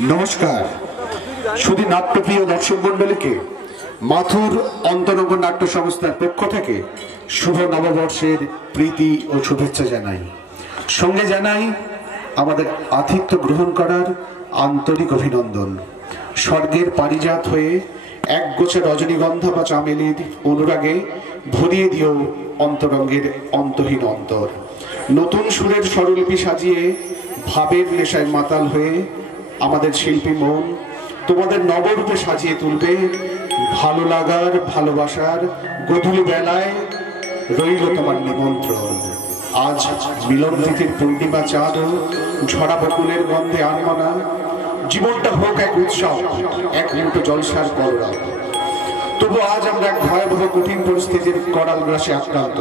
नमस्कार शुধु नाट्यप्रिय दर्शक मंडली के माथुर अंतरंग नाट्य संस्थार पक्ष थेके शुभ नवबर्षेर प्रीति और शुभेच्छा जानाई संगे जानाई आमादेर आतिथ्य ग्रहण करार आंतरिक अभिनंदन स्वर्गेर पारिजात हये एक गोछे रजनीगंधा बा चामेलिर अनुरागे भरिए दिओ अंतरंगेर अंतहीन अंतर नतून सुरेर स्वरलिपि साजिए भावेर नेशाय माताल हये आमादेर शिल्पी मन तोमादेर नवरूपे साजिए तुलबे भालो लागार भालोबासार गधूली बेलाय रइल तोमार निमंत्रण आज मिलन तिथिर पूर्णिमा चाँद झड़ा बकुलेर गंधे आनमना जीवनटा होक एक उत्सव एक मुठो जलसार कलरव तबु आज आमरा एक भयाबह कठिन परिस्थितिर कराल ग्रासे आक्रांत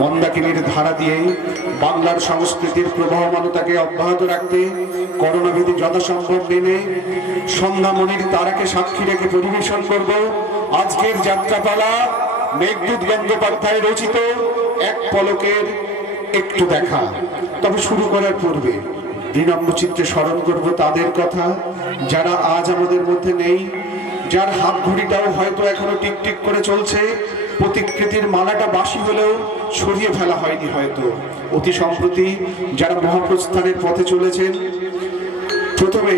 मंदाकिनीर धारा दिए बांगलार संस्कृतिर प्रवाहमानताके अब्याहत राखते करोना विधि यथासम्भव मेने सन्ध्यामणिर ताराके साक्षी रेखे परिवेशन करब आजकेर यात्रापाला मेघदूत गंगोपाध्याय रचित एक पलकेर एकटू देखा। तबे शुरू करार पूर्वे विनम्र चित्ते स्मरण करब तादेर कथा जारा आज आमादेर मध्य नेই जार हाथ घड़ीटाও হয়তো এখনো টিকটিক করে চলছে प्रतिकृतिर मालाटा बासी हलेও सरिয়ে ফেলা হয়নি হয়তো অতি সম্প্রতি যারা মহাপ্রস্থানের পথে চলেছেন প্রথমে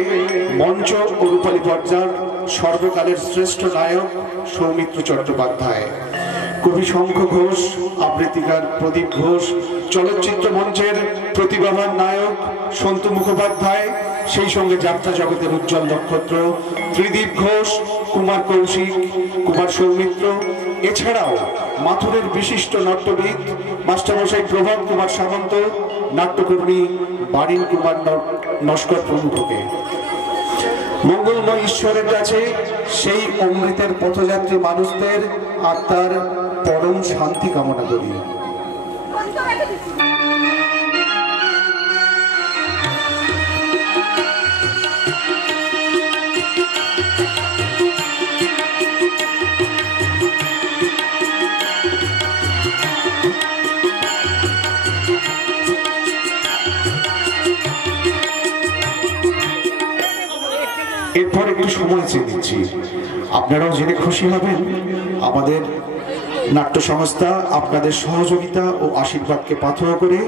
মঞ্চ ও রূপালী পর্দার সর্বকালের শ্রেষ্ঠ নায়ক সৌমিত্র চট্টোপাধ্যায় কবি শঙ্খ ঘোষ আবৃত্তিকার প্রদীপ ঘোষ চলচ্চিত্র মঞ্চের প্রতিভাবান নায়ক সন্তু মুখোপাধ্যায় সেই সঙ্গে যাত্রা জগতের উজ্জ্বল নক্ষত্র ত্রিদীপ ঘোষ কুমার কৌশিক কুমার সৌমিত্র এছাড়াও মাথুরের বিশিষ্ট নাট্যবিদ মাস্টারমশাই প্রভাত কুমার সামন্ত নাট্যকর্মী বারিন কুমার নস্কর প্রমুখকে মঙ্গলময় ঈশ্বরের কাছে সেই অমৃতের পথযাত্রী মানুষদের আত্মার পরম শান্তি কামনা করি। এরপর একটু সময় চেয়ে নিচ্ছি আপনারাও জেনে খুশি হবেন আমাদের নাট্য সংস্থা আপনাদের সহযোগিতা ও আশীর্বাদকে পাথেয় করে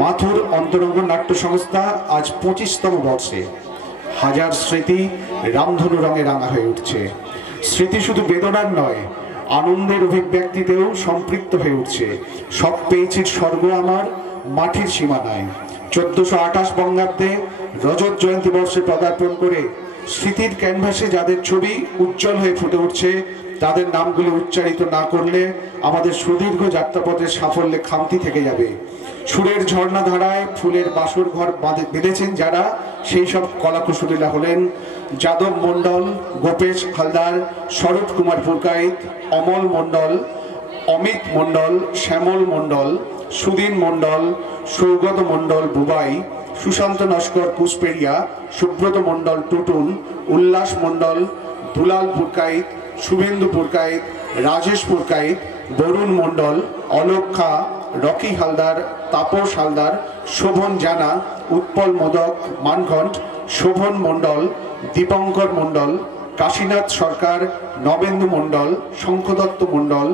মাথুর অন্তরঙ্গ নাট্য সংস্থা আজ 25তম বর্ষে। হাজার স্মৃতি রামধনু রঙে রাঙা হয়ে উঠছে। স্মৃতি শুধু বেদনার নয়, আনন্দের অভিব্যক্তিতেও সম্পৃক্ত হয়ে উঠছে। সব পেয়েছি স্বর্গ আমার, মাটির সীমানায়। 1428 বঙ্গাব্দে রজত জয়ন্তী বর্ষে পদার্পণ করে স্মৃতির ক্যানভাসে যাদের ছবি উজ্জ্বল হয়ে ফুটে উঠছে, তাদের নামগুলি উচ্চারিত না করলে আমাদের সুদীর্ঘ যাত্রাপথের সাফল্যে খামতি থেকে যাবে। সুরের ঝর্ণা ধারায় ফুলের বাসর ঘর বেঁধেছেন যারা, সেই সব কলাকুশলীরা হলেন যাদব মণ্ডল, গোপেশ হালদার, শরৎ কুমার পুরকাইত, অমল মণ্ডল, অমিত মণ্ডল, শ্যামল মণ্ডল, সুদীন মণ্ডল, সৌগত মণ্ডল বুবাই, সুশান্ত নস্কর কুসপেরিয়া, সুব্রত মণ্ডল টুটুন, উল্লাস মণ্ডল, দুলাল পুরকাইত, শুভেন্দু পুরকাইত, রাজেশ পুরকাইত, বরুণ মণ্ডল, অলোক খা, রকি হালদার, তাপস হালদার, শোভন জানা, উৎপল মোদক, মানঘণ্ট, শোভন মণ্ডল, দীপঙ্কর মণ্ডল, কাশীনাথ সরকার, নবেন্দু মণ্ডল, শঙ্খদত্ত মণ্ডল,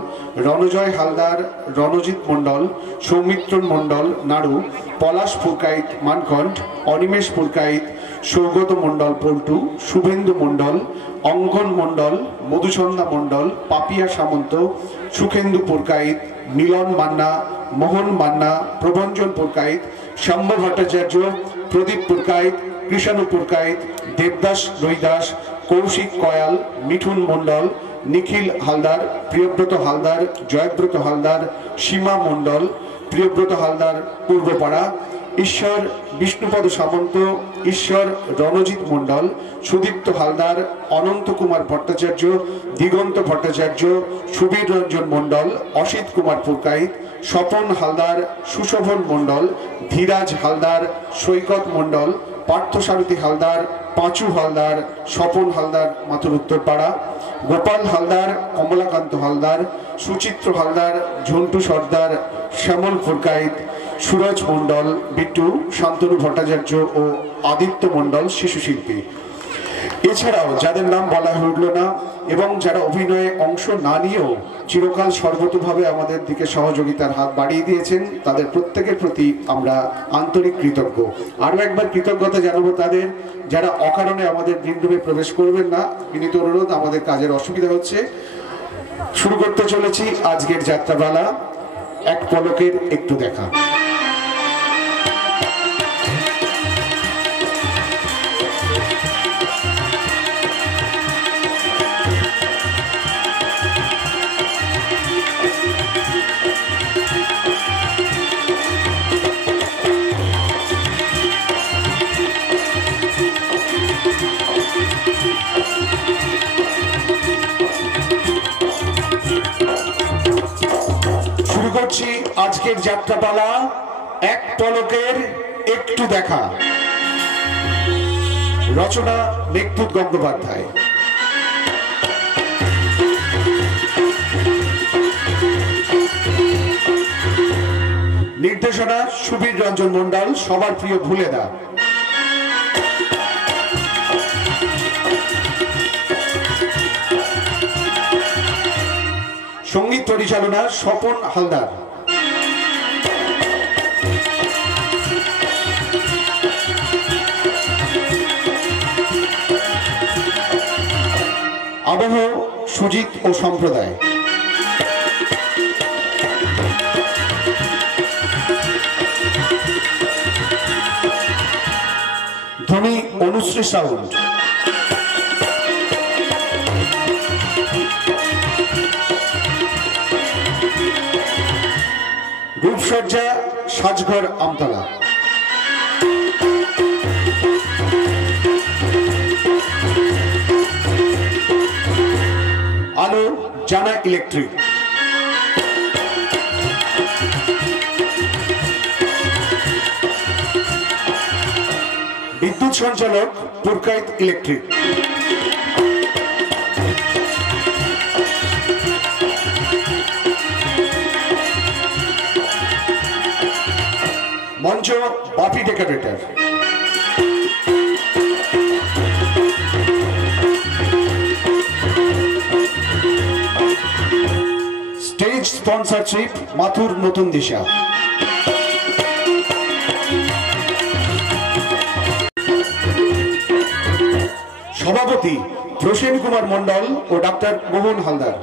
রণজয় হালদার, রণজিৎ মণ্ডল, সৌমিত্রন মণ্ডল নাড়ু, পলাশ পুরকাইত মানঘণ্ট, অনিমেষ পুরকাইত, সৌগত মণ্ডল পল্টু, শুভেন্দু মণ্ডল, অঙ্গন মণ্ডল, মধুসন্ধ্যা মণ্ডল, পাপিয়া সামন্ত, সুখেন্দু পুরকাইত, মিলন মান্না, মোহন মান্না, প্রভঞ্জন পুরকাইত, শম্ভ ভট্টাচার্য, প্রদীপ পুরকাইত, কৃষাণু পুরকাইত, দেবদাস রৈদাস, কৌশিক কয়াল, মিঠুন মণ্ডল, নিখিল হালদার, প্রিয়ব্রত হালদার, জয়ব্রত হালদার, সীমা মণ্ডল, প্রিয়ব্রত হালদার পূর্বপাড়া, ঈশ্বর বিষ্ণুপদ সামন্ত, ঈশ্বর রণজিৎ মণ্ডল, সুদীপ্ত হালদার, অনন্ত কুমার ভট্টাচার্য, দিগন্ত ভট্টাচার্য, সুবীর রঞ্জন মণ্ডল, অসিত কুমার পুরকাইত, স্বপন হালদার, সুশোভন মণ্ডল, ধীরাজ হালদার, সৈকত মণ্ডল, পার্থসারথী হালদার, পাঁচু হালদার, স্বপন হালদার মাথুর উত্তরপাড়া, গোপাল হালদার, কমলাকান্ত হালদার, সুচিত্র হালদার, ঝন্টু সর্দার, শ্যামল পুরকাইত, সুরজ মণ্ডল, বিট্টু, শান্তনু ভট্টাচার্য ও আদিত্য মণ্ডল শিশু শিল্পী। এছাড়াও যাদের নাম বলা হইল না এবং যারা অভিনয়ে অংশ না নিয়েও চিরকাল সর্বতোভাবে আমাদের দিকে সহযোগিতার হাত বাড়িয়ে দিয়েছেন, তাদের প্রত্যেকের প্রতি আমরা আন্তরিক কৃতজ্ঞ। আরও একবার কৃতজ্ঞতা জানাবো তাদের, যারা অকারণে আমাদের গ্রিনরুমে প্রবেশ করবেন না। বিনীত অনুরোধ, আমাদের কাজের অসুবিধা হচ্ছে। শুরু করতে চলেছি আজকের যাত্রাপালা, এক পলকের একটু দেখা। আজকের যাত্রাপালা এক পলকের একটু দেখা। রচনা মেঘদূত গঙ্গোপাধ্যায়, নির্দেশনা সুবীর রঞ্জন মণ্ডল, সবার প্রিয় ভুলেদা। সঙ্গীত পরিচালনা স্বপন হালদার। আবহ সুজিত ও সম্প্রদায়। ধ্বনি অনুশ্রী সাউন্ড। রূপসজ্জা সাজঘর আমতলা। আলো জানা ইলেকট্রিক। বিদ্যুৎ সঞ্চালক পুরকাইত ইলেকট্রিক। মঞ্চ বাপি ডেকোরেটর। স্টেজ স্পন্সরশিপ মাথুর নতুন দিশা। সভাপতি প্রসেন কুমার মণ্ডল ও ডাক্তার মোহন হালদার।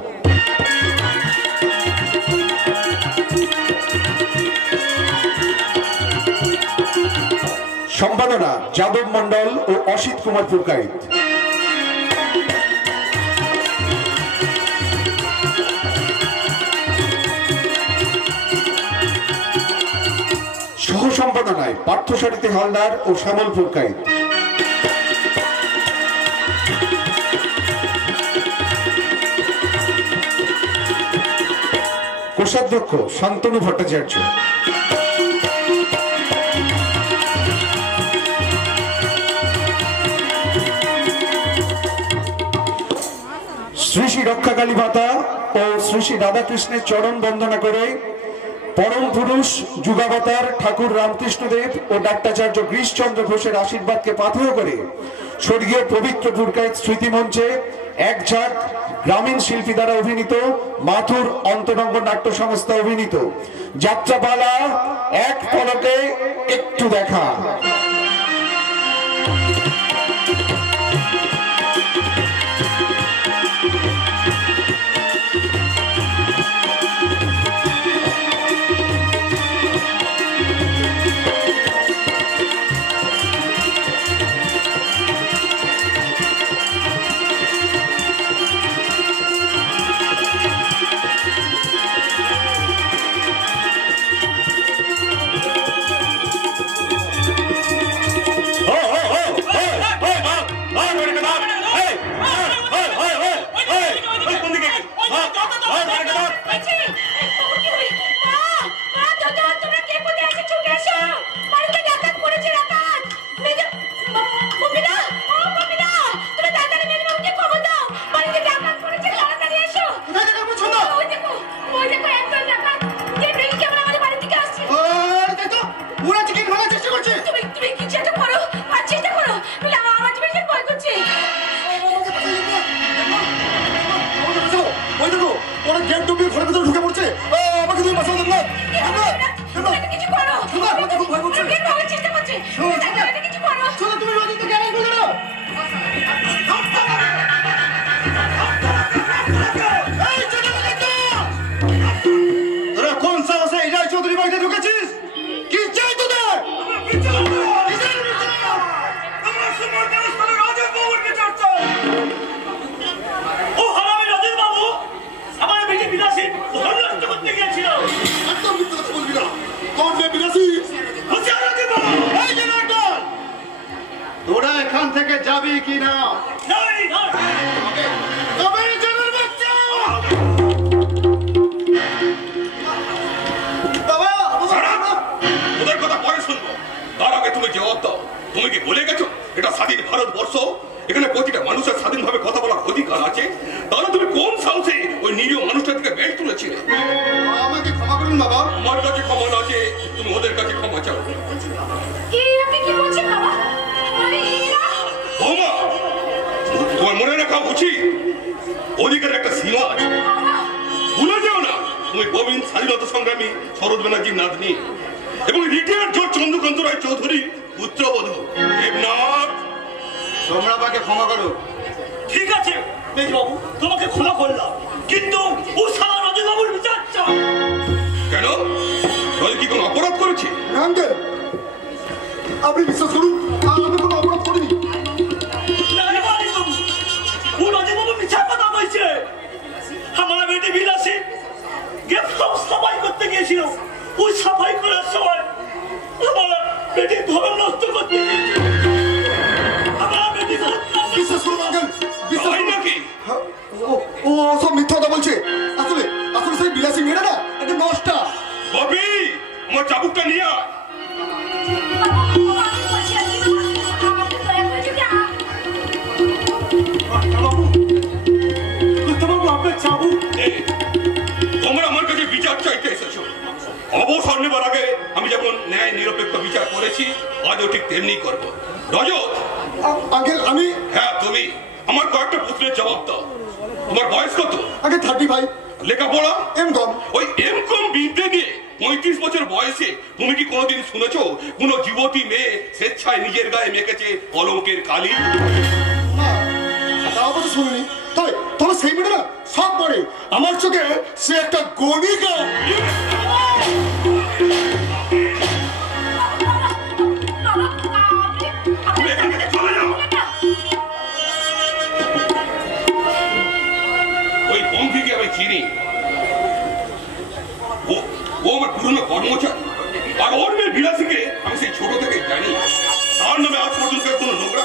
সম্পাদনা যাদব মণ্ডল ও অসিত কুমার পুরকাইত। সহ সম্পাদনায় পার্থসারথী হালদার ও শ্যামল পুরকাইত। কোষাধ্যক্ষ শান্তনু ভট্টাচার্য। শ্রী শ্রী রক্ষাকালী ভাতা ও শ্রী শ্রী রাধাকৃষ্ণের চরণ বন্দনা করে পরম পুরুষ যুগাবতার ঠাকুর রামকৃষ্ণদেব ও ডাক্তাচার্য গিরিশচন্দ্র ঘোষের আশীর্বাদকে পাথেয় করে স্বর্গীয় পবিত্র পুরকাইত স্মৃতিমঞ্চে এক ঝাঁক গ্রামীণ শিল্পী দ্বারা অভিনীত মাথুর অন্তরঙ্গ নাট্য সংস্থা অভিনীত যাত্রাপালা এক পলকে একটু দেখা। কোন যুবতী মেয়ে স্বেচ্ছায় নিজের গায়ে মেখেছে কলঙ্কের কালি? আমার কথা শুনিনি, তবে তবে সেই মেয়েটা না সব পরে আমার চোখে সে একটা গণিকা। ওই পঙ্খিকে আমি চিনি, ও আমার পুরনো কর্মচারী। আর ওর মেয়ে বিলাসীকে আমি সেই ছোট থেকে জানি। তার নামে আজ পর্যন্ত কোনো নোংরা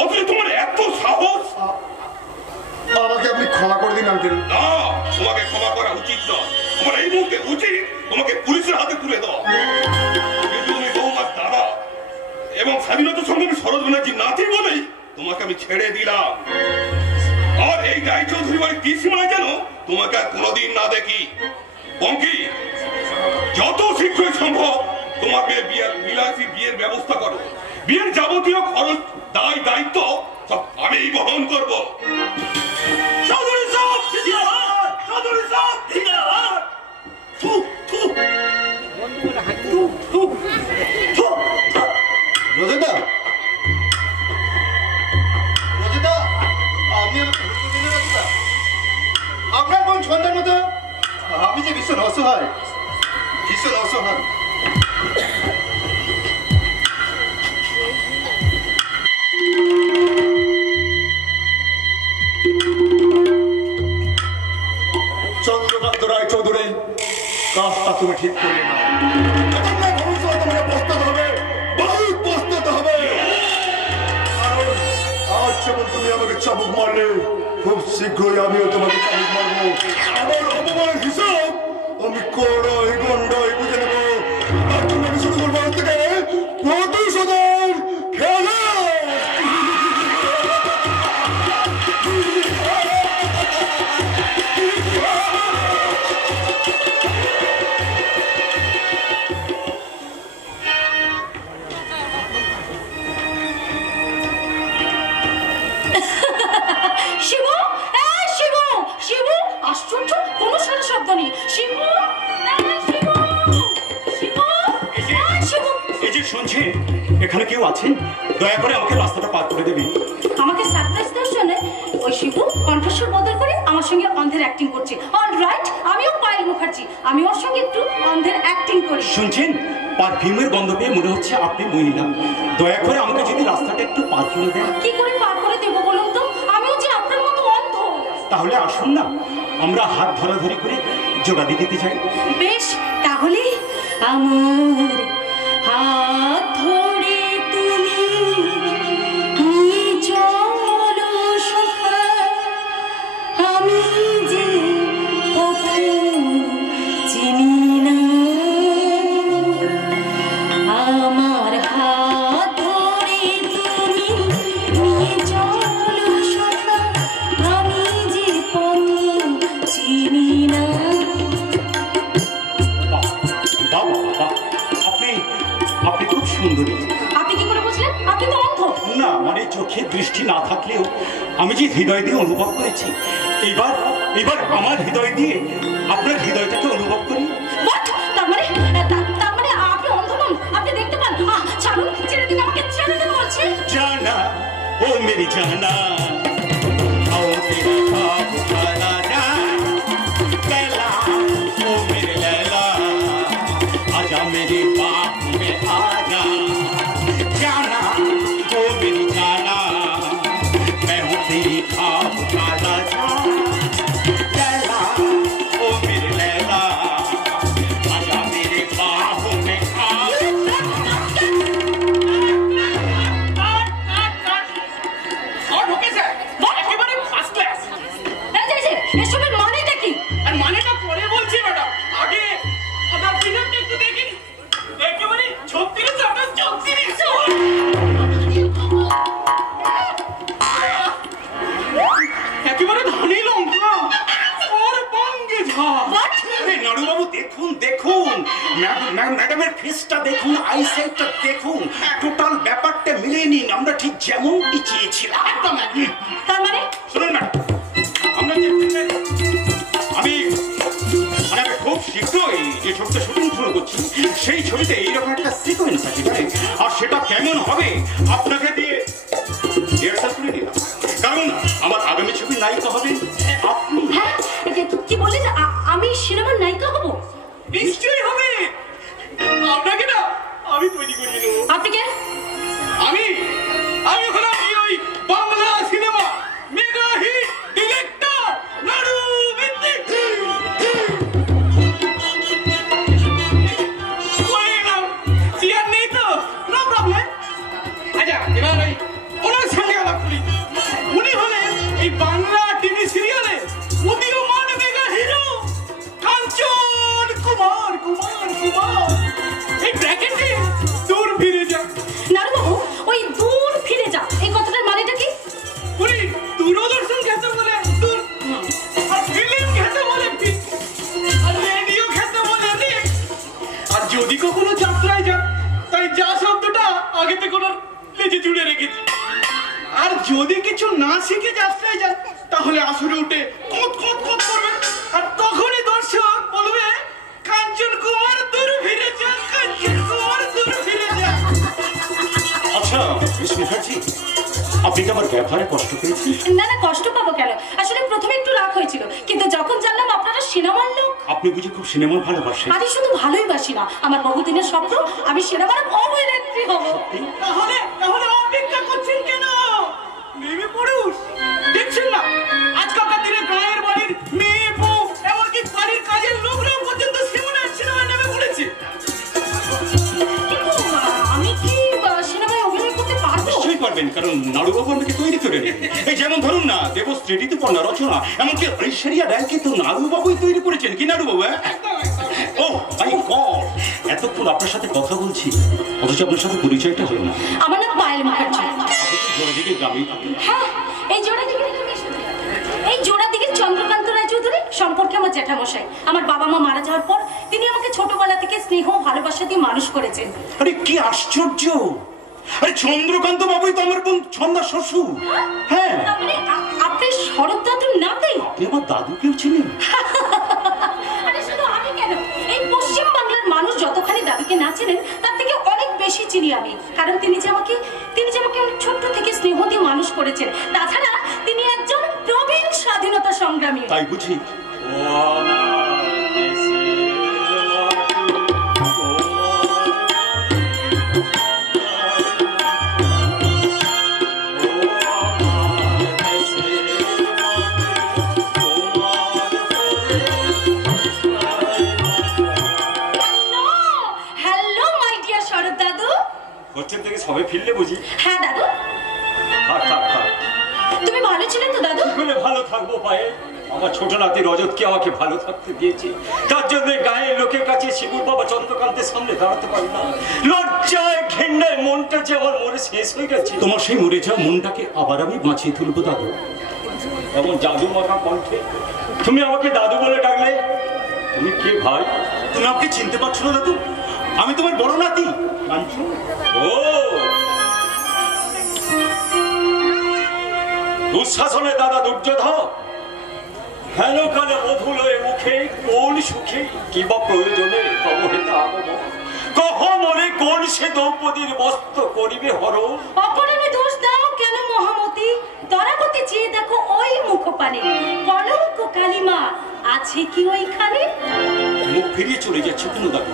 অথচ তোমার এত সাহস। আমাকে আপনি ক্ষমা করে দিন আঙ্কেল। না, তোমাকে ক্ষমা করা উচিত নয়। আমার এই মুহূর্তে উচিত তোমাকে পুলিশের হাতে তুলে দেওয়া। কিন্তু তুমি বৌমার দাদা এবং স্বাধীনতা সংগ্রামী শরৎ ব্যানার্জির নাতি বলেই তোমাকে আমি ছেড়ে দিলাম। আর এই রায়চৌধুরী বাড়ির ত্রিসীমায় যেন তোমাকে আর কোনোদিন না দেখি। পঙ্কি, যত শীঘ্রই সম্ভব তোমার বিলাসী বিয়ের ব্যবস্থা করো। বিয়ের যাবতীয় খরচ দায়িত্ব সব আমি বহন করবো। চৌধুরী সাহেব জিন্দাবাদ! চৌধুরী সাহেব জিন্দাবাদ! থু থু থু থু থু। রোজেদা, রোজেদা, আপনি আপনার কোন সন্তান মতো আমি যে ভীষণ অসহায়, ভীষণ অসহায়। চন্দ্রকান্ত রায় চৌধুরী, কাজটা তুমি ঠিক করলে না। ভবিষ্যৎ তোমাকে পস্তাতে হবে, বহুত পস্তাতে হবে। কারণ আজ যেমন তুমি আমাকে চাবুক মারলে, খুব শীঘ্রই আমিও তোমাকে চাবুক মারবো। আমার অপমানের হিসাব আমি কোড়াই গন্ডাই বুঝে নেবো। আর তুমি আমি শুরু করবো আজ থেকে প্রতিশোধের খেলা। শুনছেন এখানে কেউ আছেন? দয়া করে আমাকে রাস্তাটা পার করে দেবেন। আমাকে সারপ্রাইজ দেওয়ার জন্য ওই শিবু কণ্ঠস্বর বদল করে আমার সঙ্গে অন্ধের অ্যাক্টিং করছে। অলরাইট, আমিও পায়েল মুখার্জি, আমি ওর সঙ্গে একটু অন্ধের অ্যাক্টিং করি। শুনছেন, পারফিউমের গন্ধ পেয়ে মনে হচ্ছে আপনি মহিলা। দয়া করে আমাকে যদি রাস্তাটা একটু পার করে দেন। কি করে পার করে দেবো বলুন তো? আমিও যে আপনার মতো অন্ধ। তাহলে আসুন না, আমরা হাত ধরাধরি করে জোড়া দিতে চাই। বেশ, তাহলে আমার হাত ধরে তুমি চলো সখা, আমি যে পথ চিনি না। আমার হাত ধরে তুমি চলো সখা, আমি যে পথ চিনি না। আপনি খুব সুন্দরী। আপনি কি করে বুঝলেন? আপনি তো অন্ধ। না, মানে চোখে দৃষ্টি না থাকলেও আমি যে হৃদয় দিয়ে অনুভব করেছি, এবার আমার হৃদয় দিয়ে আপনার হৃদয়টাকে অনুভব করি। তার মানে আপনি অন্ধ নন, আপনি দেখতে পান। ছাড়ুন, ছেড়ে দিন আমাকে, ছেড়ে দিন বলছি। জানা ও মেরি জানা, आओ तेरा ख्वाब उठाना जा, लैला ओ मेरे लैला, आजा मेरे बाप में आजा। जाना ओ मेरी जाना, मैं हूँ तेरी ख्वाब उठाना जा, लैला ओ मेरे लैला, आजा मेरे बाप में आजा। এসবের মানেটা কি? আর মানেটা পরে বলছি ম্যাডাম, আগে আপনার ফিল্মটা একটু দেখি। একেবারে 36 আপনার 36 একেবারে ধানি লঙ্কা ওর বঙ্গে ঝাল। আরে নাড়ুবাবু, দেখুন দেখুন, ম্যাডামের ফেসটা দেখুন, আইসাইটটা দেখুন, টোটাল ব্যাপারটা মিলিয়ে নিন। আমরা ঠিক যেমনটি চেয়েছিলাম। একদম। তার মানে শুনুন ম্যাডাম, আমরা যে আমি খুব শীঘ্রই যে ছবিটা শুটিং শুরু করছি, সেই ছবিতে এইরকম একটা সিকোয়েন্স আছে, আর সেটা কেমন হবে আপনাকে দিয়ে রিহার্সাল করে নিলাম। নিশ্চয়ই হবে। আপনাকে না আমি তৈরি করে দেবো। আপনি কে? আমি হলাম ওই Bangla cinema mega hit director Naru Mittir. Chair নেই তো? No problem. আচ্ছা, এবার ওই ওনার সঙ্গে আলাপ করি। উনি হলেন এই বাংলা টিভি সিরিয়ালে উদীয়মান মেগা হিরো কাঞ্চন কুমার। এই ব্র্যাকেটে দূর ফিরে যা। নারু বাবু, ওই দূর ফিরে যা এই কথাটার মানেটা কি? উনি দূরদর্শন খেতে বলে দূর, আর ফিল্ম খেতে বলে ফিল্ম, আর রেডিও খেতে বলে রেড। আর যদি কখনো যাত্রায় যান, তাই যা শব্দটা আগে থেকে ওনার লেজে জুড়ে রেখেছি। আর যদি কিছু না শিখে যাত্রায় যান, তাহলে আসরে উঠে কত করবে, আর তখনই দর্শক বলবে কাঞ্চন কুমার দূর ফিরে যা, কাঞ্চন কুমার দূর ফিরে যা। আচ্ছা মিস মুখার্জি, আপনি কি আমার ব্যবহারে কষ্ট পেয়েছেন? না না, কষ্ট পাবো কেন? আসলে প্রথমে একটু রাগ হয়েছিল, কিন্তু যখন জানলাম আপনারা সিনেমার লোক। আপনি বুঝি খুব সিনেমা ভালোবাসেন? আরে শুধু ভালোই বাসি না, আমার বহুদিনের স্বপ্ন আমি সিনেমার অভিনেত্রী হব। তাহলে অপেক্ষা করছেন কেন? নেমে পড়ুন। দেখছেন না আজকালকার দিনে গায়ের বাড়ির মেয়ে বউ এমনকি বাড়ির কাজের লোকরাও পর্যন্ত সিনেমায় নেমে পড়েছে। কিন্তু আমি কি সিনেমায় অভিনয় করতে পারবো? নিশ্চয়ই পারবেন, কারণ নাড়ুবাবু আমাকে তৈরি করে নেন। এই যেমন ধরুন না, দেবশ্রী ঋতুপর্ণা রচনা, এমনকি ঐশ্বরিয়া রায়কে তো নাড়ুবাবুই তৈরি করেছেন। কি নাড়ুবাবু? ও মাই গড, এতক্ষণ আপনার সাথে কথা বলছি অথচ আপনার সাথে পরিচয়টা হলো না। আমার নাম পায়েল মুখার্জি। জোড়াদিকে গ্রামেই থাকেন? হ্যাঁ, এই জোড়াদিঘির চন্দ্রকান্ত রায়চৌধুরী সম্পর্কে আমার জ্যাঠামশাই। আমার বাবা মা মারা যাওয়ার পর তিনি আমাকে ছোটবেলা থেকে স্নেহ ভালোবাসা দিয়ে মানুষ করেছেন। আরে কি আশ্চর্য! আরে চন্দ্রকান্ত বাবুই তো আমার বোন ছন্দা শ্বশুর। হ্যাঁ, তারপরে আপনি শরৎ দাদুর নাতি? আপনি আমার দাদুকেও চিনেন? আরে শুধু আমি কেন, এই পশ্চিম বাংলার মানুষ যতখানি দাদুকে না চেনেন তার থেকে অনেক বেশি চিনি আমি, কারণ তিনি যে আমাকে অনেক ছোট্ট থেকে স্নেহ দিয়ে মানুষ করেছেন। তাছাড়া তিনি একজন প্রবীণ স্বাধীনতা সংগ্রামী। তাই বুঝি? হোস্টেল থেকে সবে ফিরলে বুঝি? হ্যাঁ দাদু। থাক। তুমি ভালো ছিলে তো দাদু? বলে ভালো থাকবো পায়ে? আমার ছোট নাতি রজতকে আমাকে ভালো থাকতে দিয়েছে, তার জন্য গায়ের লোকের কাছে শিবুর বাবা চন্দ্রকান্তের সামনে দাঁড়াতে পারি না। লজ্জায় ঘেন্নায় মনটা যে আমার মরে শেষ হয়ে গেছে। তোমার সেই মরে যাওয়া মনটাকে আবার আমি বাঁচিয়ে তুলবো দাদু। এমন জাদু মাখা কণ্ঠে তুমি আমাকে দাদু বলে ডাকলে। তুমি কে ভাই? তুমি আমাকে চিনতে পারছো না দাদু? আমি তোমার বড় নাতি কাঞ্চন। ও দুঃশাসনে দাদা দুর্যোধন, হেন কালে মধুলয়ে মুখে কোন সুখে কিবা প্রয়োজনে প্রবহিতা আগমন, কহ মনে কোন সে দ্রৌপদীর বস্ত্র করিবে হর। অপরাণে দোষ দাও কেন মহামতি, তরাবতী চেয়ে দেখো ওই মুখপানে, কলঙ্ক কালিমা আছে কি ওইখানে? মুখ ফিরিয়ে চলে যাচ্ছে কেন দাদু?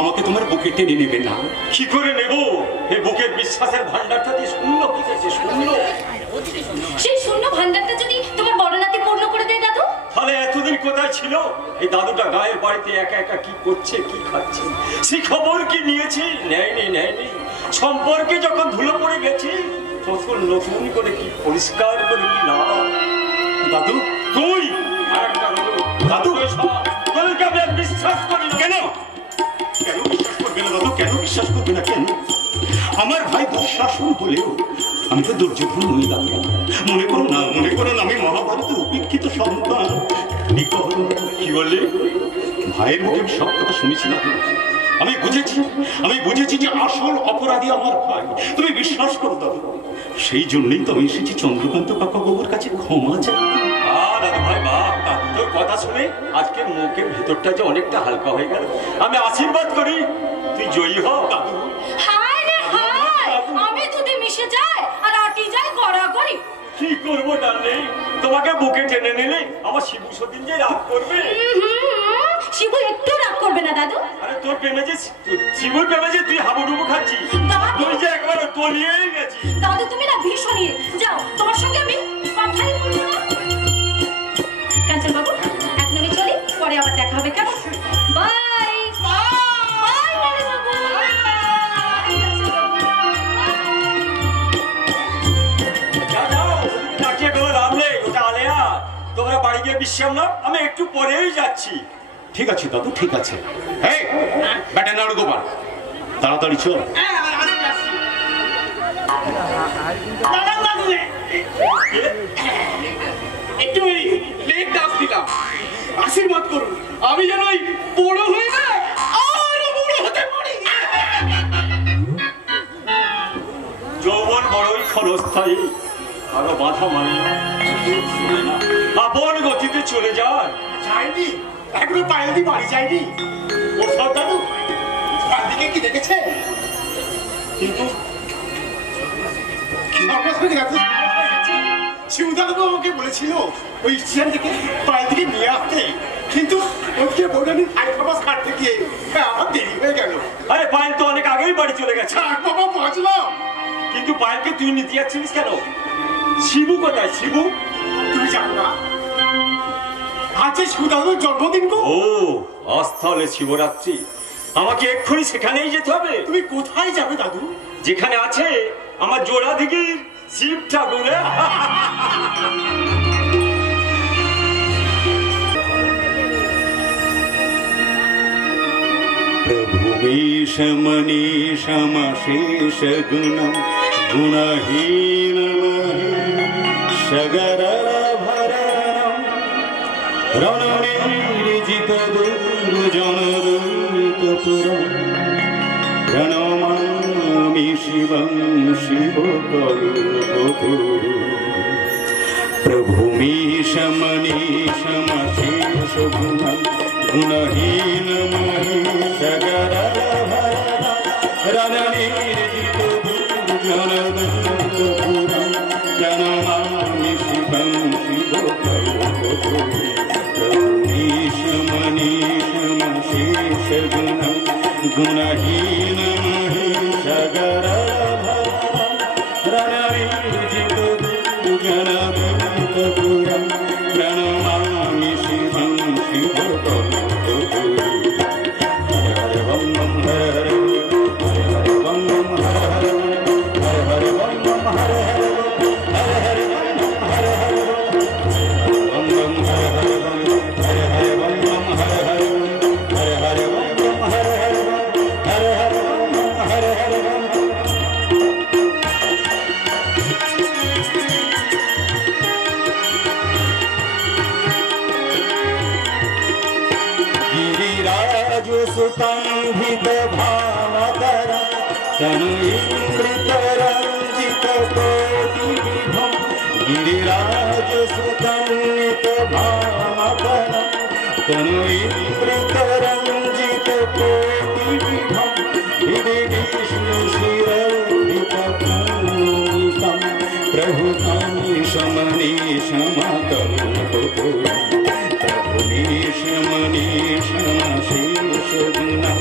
আমাকে তোমার বুকে টেনে নেবে না? কি করে নেব? এই বুকের বিশ্বাসের ভান্ডারটা দিয়ে শূন্য হয়ে গেছে, শূন্য। সেই শূন্য ভান্ডারটা যদি তোমার বড় নাতি পূর্ণ করে দেয় দাদু, তাহলে এতদিন কোথায় ছিল? এই দাদুটা গায়ের বাড়িতে একা একা কি করছে, কি খাচ্ছে, সে খবর কি নিয়েছি? নেয়নি। সম্পর্কে যখন ধুলো পড়ে গেছে তখন নতুন করে কি পরিষ্কার করে কি না। দাদু তুই আর একটা দাদু, তোদেরকে আমি আর বিশ্বাস করি না। কেন বিশ্বাস করবে না দাদু? কেন বিশ্বাস করবে না? কেন? আমার ভাই দুঃশাসন হলেও আমি তো দুর্যোধন নই দাদু। মনে করো না আমি মহাভারতের উপেক্ষিত সন্তান। কি বললি? ভাইয়ের মুখে সব কথা শুনেছিলাম। আমি বুঝেছি যে আসল অপরাধী আমার ভাই। তুমি বিশ্বাস করো দাদু। সেই জন্যই তো আমি এসেছি চন্দ্রকান্ত কাকা বাবুর কাছে ক্ষমা চাই। দাদু ভাই তোর কথা শুনে আজকের মুখের ভেতরটা যে অনেকটা হালকা হয়ে গেল। আমি আশীর্বাদ করি তুই জয়ী হও দাদু। হায় রে হায়, আমি যদি মিশে যায় আর আটি যায় গড়াগড়ি। কি করবো ডার্লিং? তোমাকে বুকে টেনে নিলে আমার শিবু সতীন যে রাগ করবে। শিবু একটু রাগ করবে না দাদু। আরে তোর প্রেমে যে শিবুর প্রেমে যে তুই হাবুডুবু খাচ্ছিস, তুই যে একবার তলিয়েই গেছিস। দাদু তুমি না ভীষণ যাও, তোমার সঙ্গে আমি কথাই বলবো না। কাঞ্চন বাবু এখন আমি চলি, পরে আবার দেখা হবে কেমন? বাই বাই বাই বাবু। তাকিয়ে কোনো লাভ নেই, ওটা আলেয়া। তোমরা বাড়ি গিয়ে বিশ্রাম নাও, আমি একটু পরেই যাচ্ছি। ঠিক আছে দাদু, ঠিক আছে। এই ব্যাটা নাড়ু গোপাল, তাড়াতাড়ি চল। একটু লেট ডান্স দিলাম, আশীর্বাদ করুন আমি যেন ওই বড় হয়ে না আরো বড় হতে পারি। যৌবন বড়ই ক্ষণস্থায়ী, আরো বাধা মানে না, আপন গতিতে চলে যায়। যায়নি এখনো পায়েলদি বাড়ি যায়নি। ও সব দাদু দিকে কি দেখেছে? কিন্তু শিবদাদু আমাকে বলেছিল ওই স্টেশন থেকে পায়েল দিকে নিয়ে আসতে, কিন্তু ওকে বোর্ডানি হাইড্রাবাস কাটতে গিয়ে আমার দেরি হয়ে গেল। আরে পায়েল তো অনেক আগেই বাড়ি চলে গেছে। বাবা বাঁচলাম। কিন্তু পায়েলকে তুই নিতে যাচ্ছিস কেন? শিবু কোথায়? শিবু তুমি জানো না আজকে শিবদাদুর জন্মদিন গো। ও আজ তাহলে শিবরাত্রি, আমাকে এক্ষুনি সেখানেই যেতে হবে। তুমি কোথায় যাবে দাদু? যেখানে আছে আমার জোড়া দিঘির শিব ঠাকুর। प्रभुमीश मनीषमशेष गुणं गुणहीन सगरभरणं रणनिर्जित दुर्जनदुरितपुरं प्रणमामि शिवं शिवकल्पतरुं। प्रभुमीश मनीषमशेष गुणं गुणहीन रणनिर्जित दुर्जनदुरितपुरं प्रणमामि शिवं शिवकल्पतरुं। प्रभुमीश मनीषमशेष गुणं गुणहीन रणनिर्जित दुर्जनदुरितपुरं प्रणमामि शिवं शिवकल्पतरुं। हर बम बम हर हर बम बम हर हर बम बम हर हर बम बम हर हर बम बम हर हर बम बम हर हर गिरिराज सुतांभित भावकर तनुइन्द्रितरञ्जित कोटि विभं। गिरिराज सुतान्वित भावकर तनुइन्द्रितरञ्जित कोटि विभं। हृदि विष्णु शिरौधितपूतं प्रभुतं शमनीशमकल्पतरुं। प्रभुमीश मनीषमशेष गुणं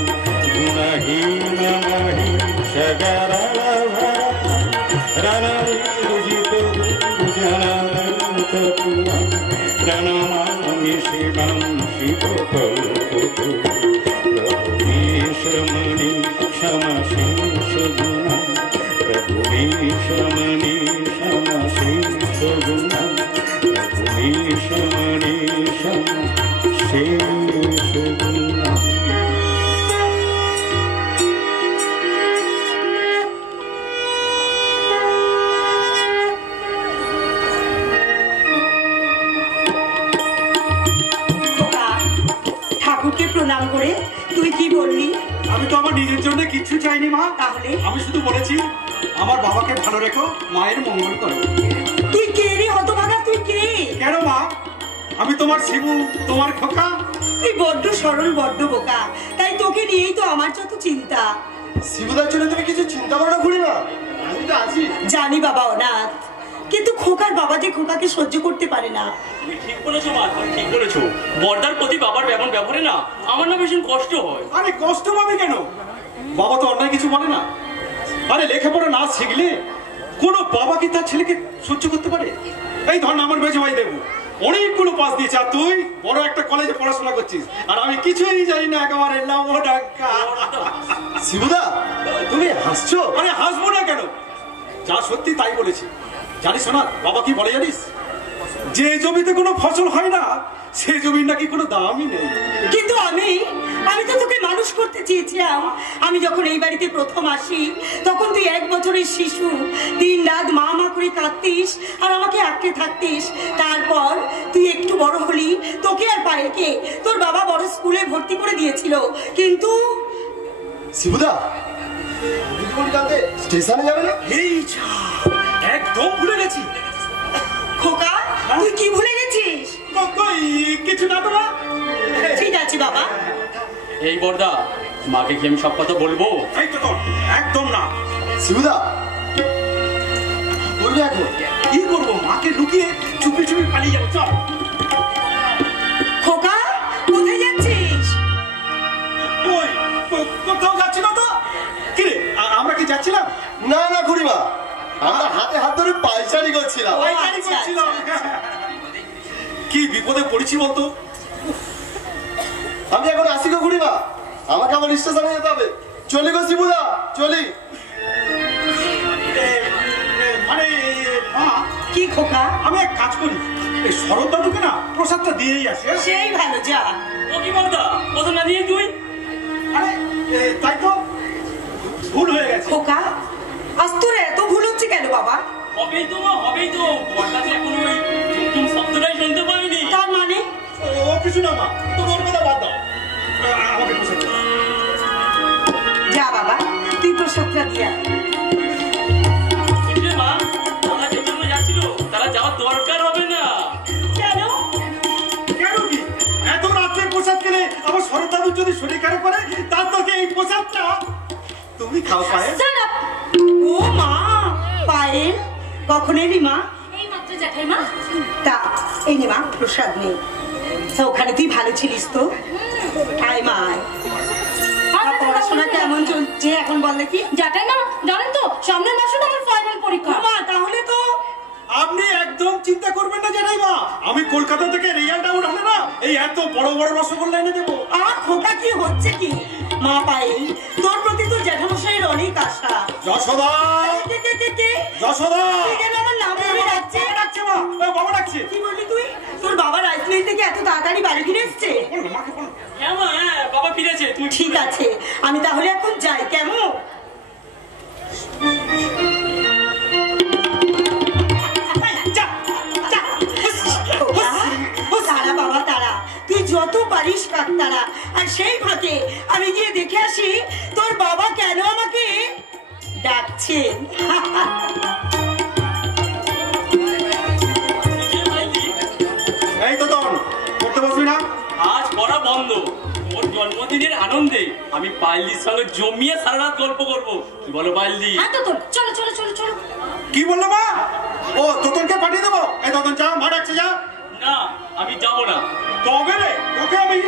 गुणहीन रणनिर्जित दुर्जनदुरितपुरं प्रणमामि शिवं शिवकल्पतरुं। प्रभुमीश मनीषमशेष गुणं प्रभुमीश मनीषमशेष गुणं प्रभुमीश मनीषमशेष गुणं। ঠাকুরকে প্রণাম করে তুই কি বললি? আমি তো আমার নিজের জন্য কিচ্ছু চাইনি মা। তাহলে আমি শুধু বলেছি আমার বাবাকে ভালো রেখো, মায়ের মঙ্গল করো। তুই কে রে হতভাগা? তুই কে? কেন মা? আমি তোমার শিবু, তোমার খোকা। তুই বড্ড সরল, বড্ড বোকা, তাই তোকে নিয়েই তো আমার যত চিন্তা। শিবুদার জন্য তুমি কিছু চিন্তা করো না খুড়িমা, আমি তো আছি। জানি বাবা অনাথ, কিন্তু খোকার বাবা যে খোকাকে সহ্য করতে পারে না। তুমি ঠিক বলেছো মা, তুমি ঠিক বলেছো। বর্দার প্রতি বাবার এমন ব্যবহারে না আমার না ভীষণ কষ্ট হয়। আরে কষ্ট পাবে কেন? বাবা তো অন্যায় কিছু বলে না। আরে লেখাপড়া না শিখলে কোনো বাবা কি তার ছেলেকে সহ্য করতে পারে? এই ধর না, আমার মেজো ভাই দেবু অনেকগুলো পাস দিয়েছে, আর তুই বড় একটা কলেজে পড়াশোনা করছিস, আর আমি কিছুই জানি না, একেবারে নামো ডাক্কা। শিবুদা, তুমি হাসছো? আরে হাসবো না কেন? যা সত্যি তাই বলেছি। জানিস না বাবা কি বলে জানিস? যে জমিতে কোনো ফসল হয় না সে জমির নাকি কোনো দামই নেই। কিন্তু আমি তো তোকে মানুষ করতে চেয়েছিলাম। আমি যখন এই বাড়িতে প্রথম আসি তখন তুই 1 বছরের শিশু, দিন রাত মা মা করে কাঁদতিস আর আমাকে আঁকড়ে থাকতিস। তারপর তুই একটু বড় হলি, তোকে আর পায়েলকে তোর বাবা বড় স্কুলে ভর্তি করে দিয়েছিল। কিন্তু শিবুদা, স্টেশনে যাবে না? এই যা, একদম ভুলে গেছি। খোকা, তুই কি ভুলে গেছিস? কই কিছু না তো মা। ঠিক আছে বাবা। এই বর্দা, মাকে কি আমি সব কথা বলবো? এই তো তোর একদম না। শিবুদা, করবে এখন? কি করবো? মাকে লুকিয়ে চুপি চুপি পালিয়ে যাবো। চল। খোকা, কোথায় যাচ্ছিস? কই কোথাও যাচ্ছি না তো। কি রে, আমরা কি যাচ্ছিলাম? না না খুড়িমা, আমরা হাতে হাত ধরে পায়চারি করছিলাম। পায়চারি করছিলাম। কি বিপদে পড়েছি বলতো। আমি এখন আসি গো খুড়িমা, আমাকে আবার স্টেশনে যেতে হবে। চলি গো শিবুদা, চলি। মানে মা, কি খোকা? আমি এক কাজ করি, এই শরৎ দাদুকে না প্রসাদটা দিয়েই আসি। সেই ভালো, যা। ও কি বর্দা, কত না দিয়ে তুই? আরে তাই তো, ভুল হয়ে গেছে। খোকা, আজ তোর এত ভুল হচ্ছে কেন বাবা? হবেই তো মা, হবেই তো। বর্দা যে এখন ওই নতুন শব্দটাই শুনতে পাইনি। তার মানে ও কিছু না মা, তোর ওর কথা বাদ দাও। আমাকে প্রসাদ দাও। যা বাবা, তুই প্রসাদটা দিয়া। বুঝলে মা, ওরা যে জন্য যাচ্ছিল তারা যাওয়ার দরকার হবে না। কেন? কেন কি? এত রাত্রে প্রসাদ খেলে আমার শরৎ দাদুর যদি শরীর খারাপ করে, তার তোকে এই প্রসাদটা তুমি খাও পায়ে। Shut up! ও মা, পায়েল কখন এলি মা? এই মাত্র জ্যাঠাইমা। তা এই নে মা, প্রসাদ নে। তা ওখানে তুই ভালো ছিলিস তো? আয় মা, আয়। আর পড়াশোনা কেমন চলছে এখন বল দেখি? জ্যাঠাইমা, জানেন তো সামনের মাসে তো আমার ফাইনাল পরীক্ষা। মা, তাহলে তো আপনি একদম চিন্তা করবেন না জ্যাঠাইমা, আমি কলকাতা থেকে রেজাল্ট আউট হলে না এই এত বড় বড় রসগোল্লা এনে দেবো। আর খোকা কি হচ্ছে কি? মা পায়েল, তোর প্রতি তো জ্যাঠামশাইয়ের অনেক আশা। যশোদা, কে? যশোদা, তুই কেন আমার নাম ধরে ডাকছে? বাবা ডাকছে মা, বাবা ডাকছে। কি বললি তুই? তোর বাবা রাজনীতি থেকে এত তাড়াতাড়ি বাড়ি ফিরে এসছে? বলো মাকে বলো। হ্যাঁ মা, হ্যাঁ, বাবা ফিরেছে। তুই ঠিক আছে, আমি তাহলে এখন যাই, কেমন? তারা বাবা তারা, তুই যত পারিস কাক তারা। আর সেই ফাঁকে আমি গিয়ে দেখে আসি তোর বাবা কেন আমাকে ডাকছেন। এই তো তখন পড়তে বসবি না? আজ পড়া বন্ধ। ওর জন্মদিনের আনন্দে আমি পাইলির সঙ্গে জমিয়ে সারা রাত গল্প করবো। কি বলো পাইলি? হ্যাঁ তো তোর, চলো চলো চলো চলো। কি বললো মা? ও তোতনকে পাঠিয়ে দেবো? এই তোতন যা, মা ডাকছে যা। না, আমি যাবো না। তবে রে, তোকে আমি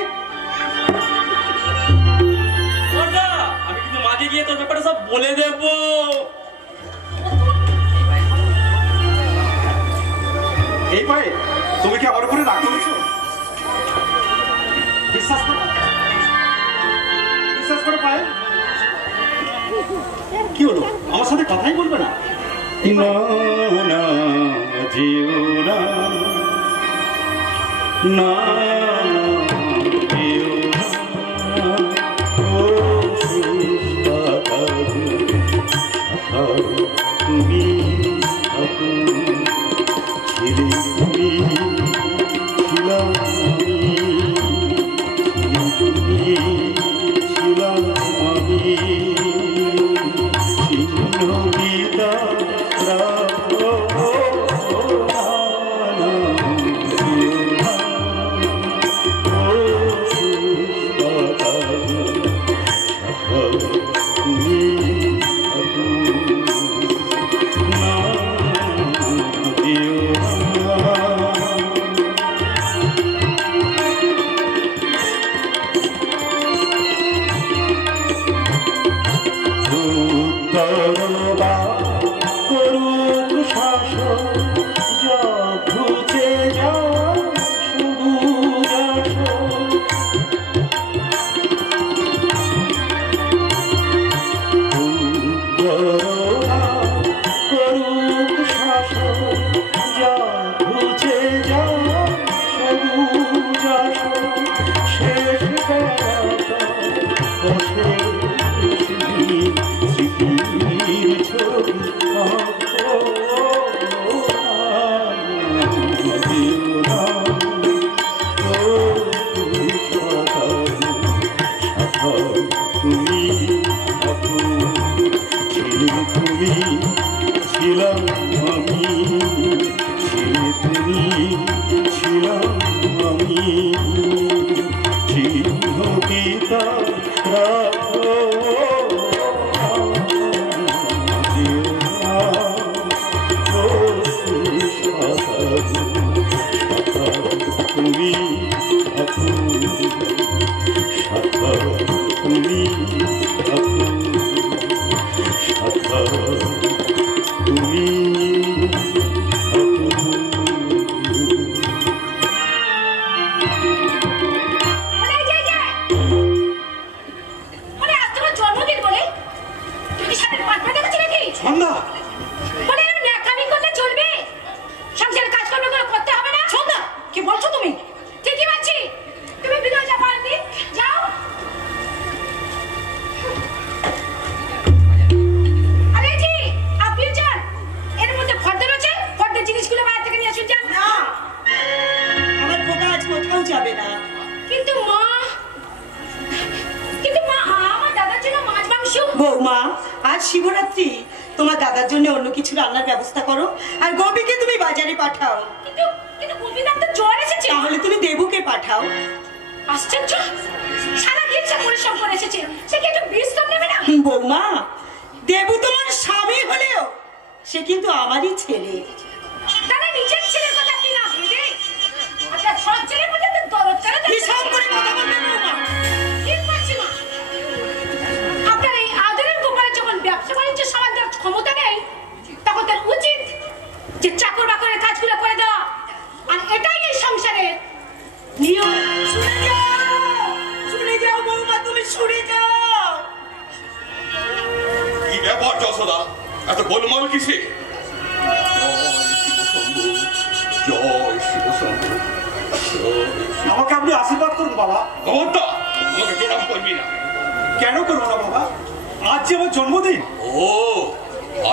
বর্দা, আমি কিন্তু মাঝে গিয়ে তোর ব্যাপারে সব বলে দেবো। এই পায়ে তুমি কি আমার উপরে রাগ করেছো? বিশ্বাস করো, বিশ্বাস করো পায়ে। কি হলো, আমার সাথে কথাই বলবে না? না না জিও না, না জিও না, ও তুমি ছিলে, তুমি ছিলাম তুমি ছিলাম আমি, চিহ্নিতা ছিলাম আমি, যে তুমি ছিলাম আমি, চিহ্ন গীতা রাখো তুমি, তুমি বৌমা, আজ শিবরাত্রি, তোমার দাদার জন্য অন্য কিছু রান্নার ব্যবস্থা করো, আর গোপীকে তুমি বাজারে পাঠাও। কিন্তু গোপীনাথ তো জ্বর এসেছে। তাহলে তুমি দেবুকে পাঠাও। আশ্চর্য, সারা দিন সে পরিশ্রম করে এসেছে, সে কি একটু বিশ্রাম নেবে না? বৌমা, দেবু তোমার স্বামী হলেও সে কিন্তু আমারই ছেলে। তারা নিজের ছেলের কথা কি না ভেবে আপনার সব ছেলের মধ্যে তো দরদ চালা হিসাব করে কথা বলবে বৌমা। ঠিক পাচ্ছি না, আপনার এই আদরের গোপালের যখন ব্যবসা বাণিজ্য সামাল দেওয়ার ক্ষমতা নেই, তখন তার উচিত যে চাকর বাকরের কাজগুলো করে দেওয়া। আর এটাই এই সংসারের নিয়ম। শুনে যাও বৌমা, তুমি শুনে যাও। কি ব্যাপার যশোদা, এত গোলমাল কিসে? জয় শিব শম্ভু, আমাকে আপনি আশীর্বাদ করুন বাবা। খবরদার আমাকে প্রণাম করবি না। কেন করবো না বাবা? আজ যে আমার জন্মদিন। ও,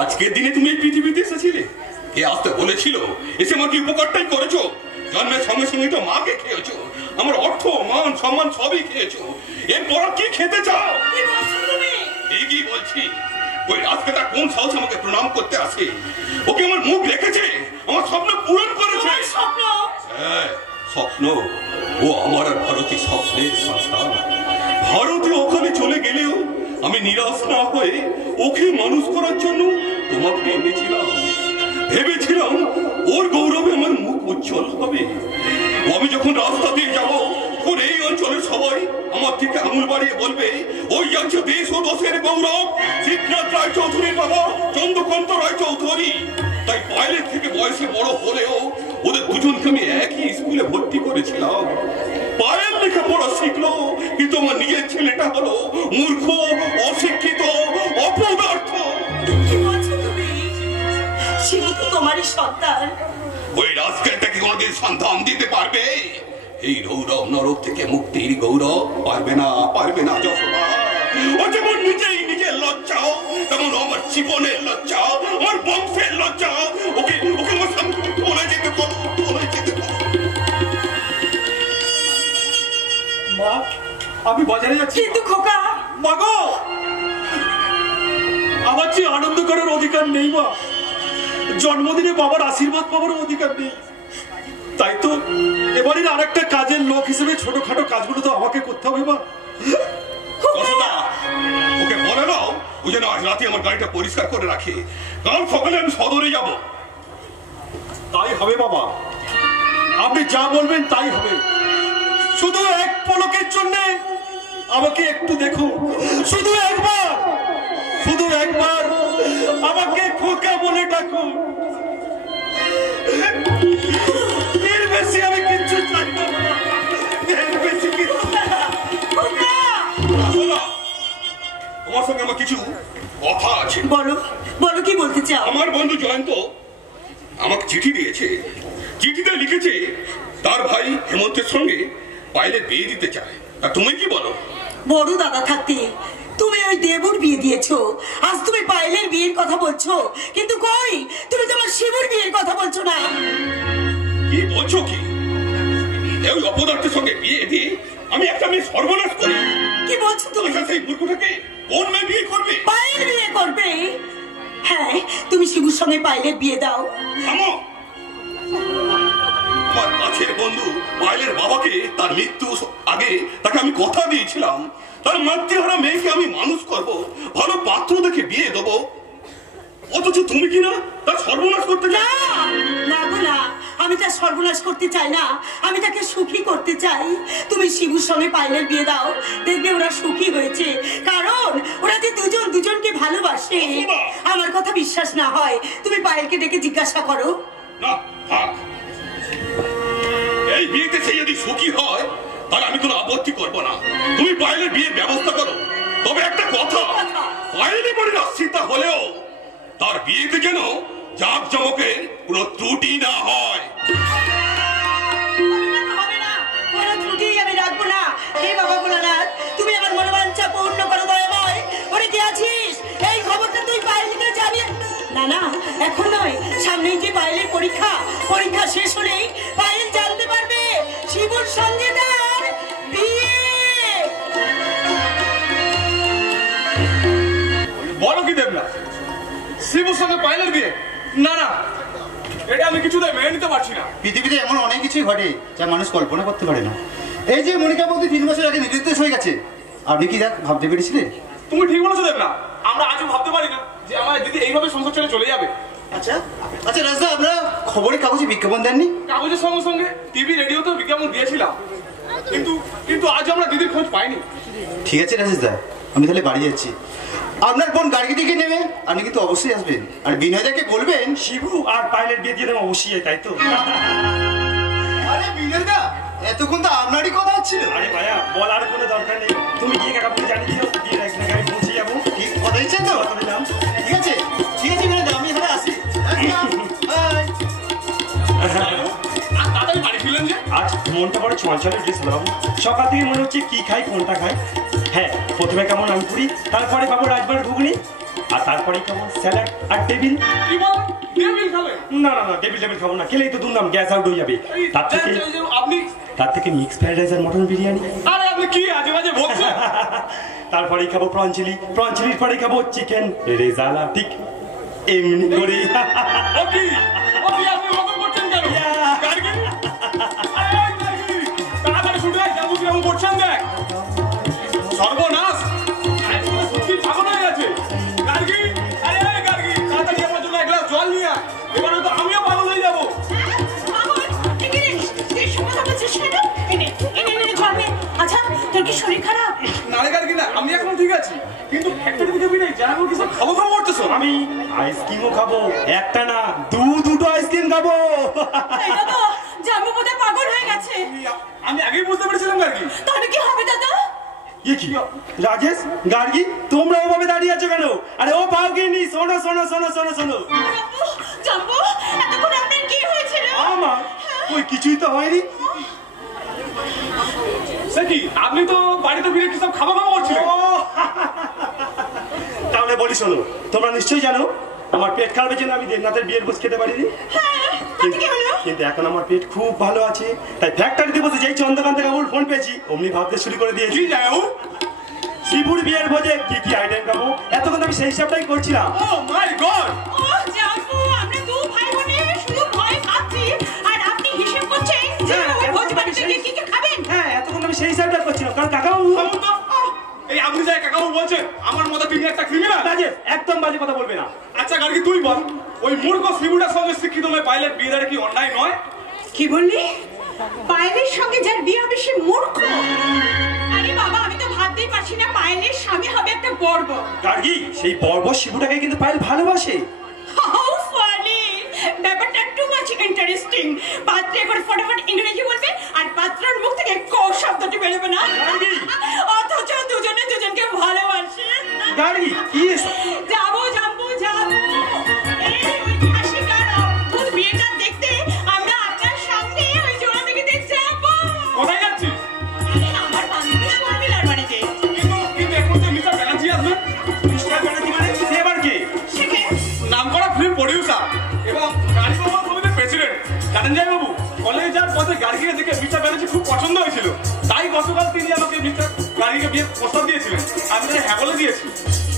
আজকের দিনে তুমি এই পৃথিবীতে এসেছিলে? কে আসতে বলেছিল? এসে আমার কি উপকারটাই করেছো? জন্মের সঙ্গে সঙ্গে তো মাকে খেয়েছো, আমার অর্থ মান সম্মান সবই খেয়েছো, এরপর কি খেতে চাও? ঠিকই বলছি। ওই রাজকেটা কোন সাহস আমাকে প্রণাম করতে আসে? ওকে আমার মুখ রেখেছে, আমার স্বপ্ন পূরণ করেছে। স্বপ্ন? হ্যাঁ, স্বপ্ন। ও আমার আর ভারতী স্বপ্নের সন্তান। ভারতে ওখানে চলে গেলেও আমি নিরাশ না হয়ে ওকে মানুষ করার জন্য তোমাকে এনেছিলাম। ভেবেছিলাম ওর গৌরবে আমার মুখ উজ্জ্বল হবে। আমি যখন রাস্তা দিয়ে যাব, তখন এই অঞ্চলের সবাই আমার থেকে আঙুল বাড়িয়ে বলবে, ওই যাচ্ছে দেশ ও দশের গৌরব সিদ্ধনাথ রায় চৌধুরীর বাবা চন্দ্রকান্ত রায় চৌধুরী। তাই পাইলট থেকে বয়সে বড় হলেও ওদের দুজনকে আমি একই স্কুলে ভর্তি করেছিলাম। পায়েল লেখাপড়া শিখলো, কিন্তু আমার নিজের ছেলেটা হলো মূর্খ, অশিক্ষিত, অপদার্থ। তোমারই সন্তান। ওই রাজকেলটাকে কোনদিন সন্তান দিতে পারবে? এই রৌরব নরক থেকে মুক্তির গৌরব পারবে না, পারবে না যশোদা। ও যেমন নিজেই নিজের লজ্জা, তেমন আমার জীবনের লজ্জা, আমার বংশের লজ্জা। ওকে ওকে আমার সামনে বলে যেতে পারো, বলে যেতে পারো। মা, আমি বাজারে যাচ্ছি। কিন্তু খোকা, মাগো, আমার যে আনন্দ করার অধিকার নেই মা, জন্মদিনে বাবার আশীর্বাদ পাওয়ার অধিকার নেই। তাই তো এবারের আর একটা কাজের লোক হিসেবে ছোটখাটো কাজগুলো তো আমাকে করতে হবে মা। ওকে বলে দাও ও যেন আজ রাতে আমার গাড়িটা পরিষ্কার করে রাখে, কাল সকালে আমি সদরে যাব। তাই হবে বাবা, আপনি যা বলবেন তাই হবে। শুধু এক পলকের জন্য আমাকে একটু দেখুন, শুধু একবার, শুধু একবার আমাকে খোকা বলে ডাকুন। এর বেশি আমি কিচ্ছু চাই না, এর বেশি কিছু। তোমার সঙ্গে আমার কিছু কথা আছে। বলো, বলো কি বলতে চাও? আমার বন্ধু জয়ন্ত আমাকে চিঠি দিয়েছে। চিঠিতে লিখেছে তার ভাই হেমন্তের সঙ্গে পাইলের বিয়ে দিতে চায়। আর তুমি কি বলো? বড় দাদা থাকতে তুমি ওই দেবুর বিয়ে দিয়েছো, আজ তুমি পায়েলের বিয়ের কথা বলছো, কিন্তু কই তুমি তোমার শিবুর বিয়ের কথা বলছো না। কি বলছো কি? এই অপদার্থের সঙ্গে বিয়ে দিয়ে আমি একটা মেয়ে সর্বনাশ করি? কি বলছো তুমি? সেই মূর্খটাকে কোন মেয়ে বিয়ে করবে? পায়েল বিয়ে করবে? হ্যাঁ, তুমি শিবুর সঙ্গে পায়েলের বিয়ে দাও। থামো। আমার কাছের বন্ধু পায়েলের বাবাকে তার মৃত্যু আগে তাকে আমি কথা দিয়েছিলাম, তার মাতৃহারা মেয়েকে আমি মানুষ করব, ভালো পাত্র দেখে বিয়ে দেবো, অথচ তুমি কি না তার সর্বনাশ করতে চাও? না গো না, আমি তার সর্বনাশ করতে চাই না, আমি তাকে সুখী করতে চাই। তুমি শিবুর সঙ্গে পায়েলের বিয়ে দাও, দেখবে ওরা সুখী হয়েছে, কারণ ওরা যে দুজন দুজনকে ভালোবাসে। আমার কথা বিশ্বাস না হয় তুমি পায়েলকে ডেকে জিজ্ঞাসা করো। না, থাক। এই বিয়েতে সে যদি সুখী হয় তাহলে আমি কোনো আপত্তি করবো না, তুমি পায়েলের বিয়ের ব্যবস্থা করো। তবে একটা কথা, পায়েলে করে রাস্তা হলেও তার বিয়েতে যেন জাঁকজমকের কোনো ত্রুটি না হয়। হবে না, কোনো ত্রুটি আমি রাখবো না। হে বাবা ভোলানাথ, তুমি আমার মনোবাঞ্ছা পূর্ণ করো দয়াময়। ওরে কে আছিস? এই খবরটা তুই পায়েলকে জানিয়ে। না না, এখন নয়, সামনেই যে পায়েলের পরীক্ষা, পরীক্ষা শেষ হলেই পায়েল জানতে পারবে শিবুর সঙ্গে তার বিয়ে। বলো কি দেবনা, শিবুর সঙ্গে পায়েলের বিয়ে? না না, এটা আমি কিছুতে মেনে নিতে পারছি না। পৃথিবীতে এমন অনেক কিছুই ঘটে যা মানুষ কল্পনা করতে পারে না। এই যে মনিকা বৌদি 3 বছর আগে নির্দেশ হয়ে গেছে, আপনি কি যা ভাবতে পেরেছিলেন? তুমি ঠিক বলেছো দেবনা, আমরা আজও ভাবতে পারি না যে আমার দিদি এইভাবে সংসার ছেড়ে চলে যাবে। আচ্ছা আচ্ছা রাজদা, আমরা খবরের কাগজে বিজ্ঞাপন দেননি? কাগজের সঙ্গে সঙ্গে টিভি রেডিওতেও বিজ্ঞাপন দিয়েছিলাম, কিন্তু আজ আমরা দিদির খোঁজ পাইনি। ঠিক আছে রাজেশদা, আমি তাহলে বাড়ি যাচ্ছি। আপনার বোন গাড়িটিকে নেবে, আপনি কিন্তু অবশ্যই আসবেন, আর বিনয়দাকে বলবেন শিবু আর পায়েলের বিয়ে দিয়ে দেবো অবশ্যই, তাই তো? আরে বিনয়দা, এতক্ষণ তো আপনারই কথা হচ্ছিল। আরে ভাইয়া, বলার কোনো দরকার নেই, তুমি গিয়ে কাকাপুকে জানিয়ে দিও, বিয়ের একদিন আগে আমি পৌঁছে যাবো। ঠিক কথা দিচ্ছেন তো? কথা দিলাম। ঠিক আছে ঠিক আছে বিনয়দা, আমি এখানে আসি। আর তাড়াতাড়ি বাড়ি ফিরলেন যে? আজ মনটা বড় চঞ্চলে গিয়েছিল বাবু, সকাল থেকে মনে হচ্ছে কি খাই কোনটা খাই। হ্যাঁ, প্রথমে কেমন আলুপুরি, তারপরে খাবো রাজবার ঘুগনি, আর তারপরে খাবো স্যালাড আর টেবিল। কি বল, টেবিল খাবে? না না না, টেবিল খাবো না, খেলেই তো দুর্নাম, গ্যাস আউট হয়ে যাবে। আপনি তার থেকে মিক্স ফ্রাইড রাইস আর মটন বিরিয়ানি। আরে আপনি কি আজে বাজে বলছেন? তারপরেই খাবো প্রন চিলি, প্রন চিলির পরে খাবো চিকেন রেজালা, ঠিক এমনি করে। ওকে ওকে, আপনি মত করছেন কেন? গার্গি, আরে গার্গি, তাড়াতাড়ি ছুটে আয়, জামু কিরকম করছেন দেখ। সর্বনাশ, সত্যি পাগল হয়ে গেছে। গার্গি, আরে গার্গি, তাড়াতাড়ি আমার জন্য এক গ্লাস জল নিয়ে আয়, এবারে তো আমিও পাগল হয়ে যাবো। আচ্ছা, তোর কি শরীর খারাপ? না রে গার্গি, না, আমি এখন ঠিক আছি, কিন্তু ফ্যাক্টরি থেকে বেরিয়ে জানো কিছু খাবো করতেছো? আমি আইসক্রিমও খাবো, একটা না দুটো আইসক্রিম খাবো। জামু বোধহয় পাগল হয়ে গেছে। আমি আগেই বুঝতে পেরেছিলাম গার্গি। তাহলে কি হবে দাদা? এ কি রাজেশ, গার্গি, তোমরা ওভাবে দাঁড়িয়ে আছো কেন? আরে ও পাও কি নি, শোনো শোনো শোনো শোনো শোনো। জাম্বু, এতক্ষণ আপনার কি হয়েছিল? আমার ওই কিছুই তো হয়নি। সে কি, আপনি তো বাড়িতে ফিরে কি সব খাওয়া করছিলেন? তাহলে বলি শোনো, তোমরা নিশ্চয়ই জানো আমার পেট খারাপের জন্য আমি দেবনাথের বিয়ের ভোজ খেতে পারিনি। কিন্তু এখন আমার পেট খুব ভালো আছে, তাই ফ্যাক্টরিতে বসে যেই চন্দ্রকান্ত কাকুর ফোন পেয়েছি অমনি ভাবতে শুরু করে দিয়েছি। কি যায় ও? শিবুর বিয়ের ভোজে কি কি আইটেম খাবো, এতক্ষণ আমি সেই হিসাবটাই করছিলাম। ও মাই গড! ও জাম্বু, আমরা দু ভাই বোনে শুধু ভয় খাচ্ছি আর আপনি হিসেব করছেন যে ওই ভোজ বাড়িতে গিয়ে কি কি খাবেন? হ্যাঁ, এতক্ষণ আমি সেই হিসাবটা করছিলাম, কারণ কাকাও এই আপনি যাই কাকাবু বলছেন আমার মতো তিনি একটা ক্রিমিনাল। রাজেশ, একদম বাজে কথা বলবে না। আচ্ছা গার্গি, তুই বল, ওই মূর্খ শিবুটার সঙ্গে শিক্ষিত মেয়ে পাইলেট বিয়ে দেওয়া কি অন্যায় নয়? কি বললি? পায়েলের সঙ্গে যার বিয়ে হবে সে মূর্খ? আরে বাবা, আমি তো ভাবতেই পারছি না পায়েলের স্বামী হবে একটা বর্ব। গার্গি, সেই বর্ব শিবুটাকে কিন্তু পায়েল ভালোবাসে। How funny! ব্যাপারটা টু মাচ ইন্টারেস্টিং। পাত্রে এখন ফটাফট ইংরেজি বলবে আর পাত্রের মুখ থেকে ক শব্দটি বেরোবে না, অথচ দুজনে দুজনকে ভালোবাসে। গার্গি, কি যাবো জাম্বু যাবো, এই ওই খাসিকার অদ্ভুত বিয়েটা দেখতে আমরা আপনার সামনে ওই জোড়া থেকে দেখতে যাবো। কোথায় যাচ্ছিস? আরে আমার বান্ধবী শর্মিলার বাড়িতে। কিন্তু এখন যে মিস্টার ব্যানার্জি আসবেন। মিস্টার ব্যানার্জি মানে সে আবার কে? সে কে? নাম করা ফিল্ম প্রডিউসার এবং গাড়ি বাবা ছবিতে প্রেসিডেন্ট জানেন জয় বাবু, কলেজে যাওয়ার পথে গার্গীকে দেখে মিস্টার ব্যানার্জি খুব পছন্দ হয়েছিল, তাই গতকাল তিনি আমাকে মিস্টার গার্গীকে বিয়ে প্রস্তাব দিয়েছিলেন। আমি তাকে হ্যাঁ বলে দিয়েছি।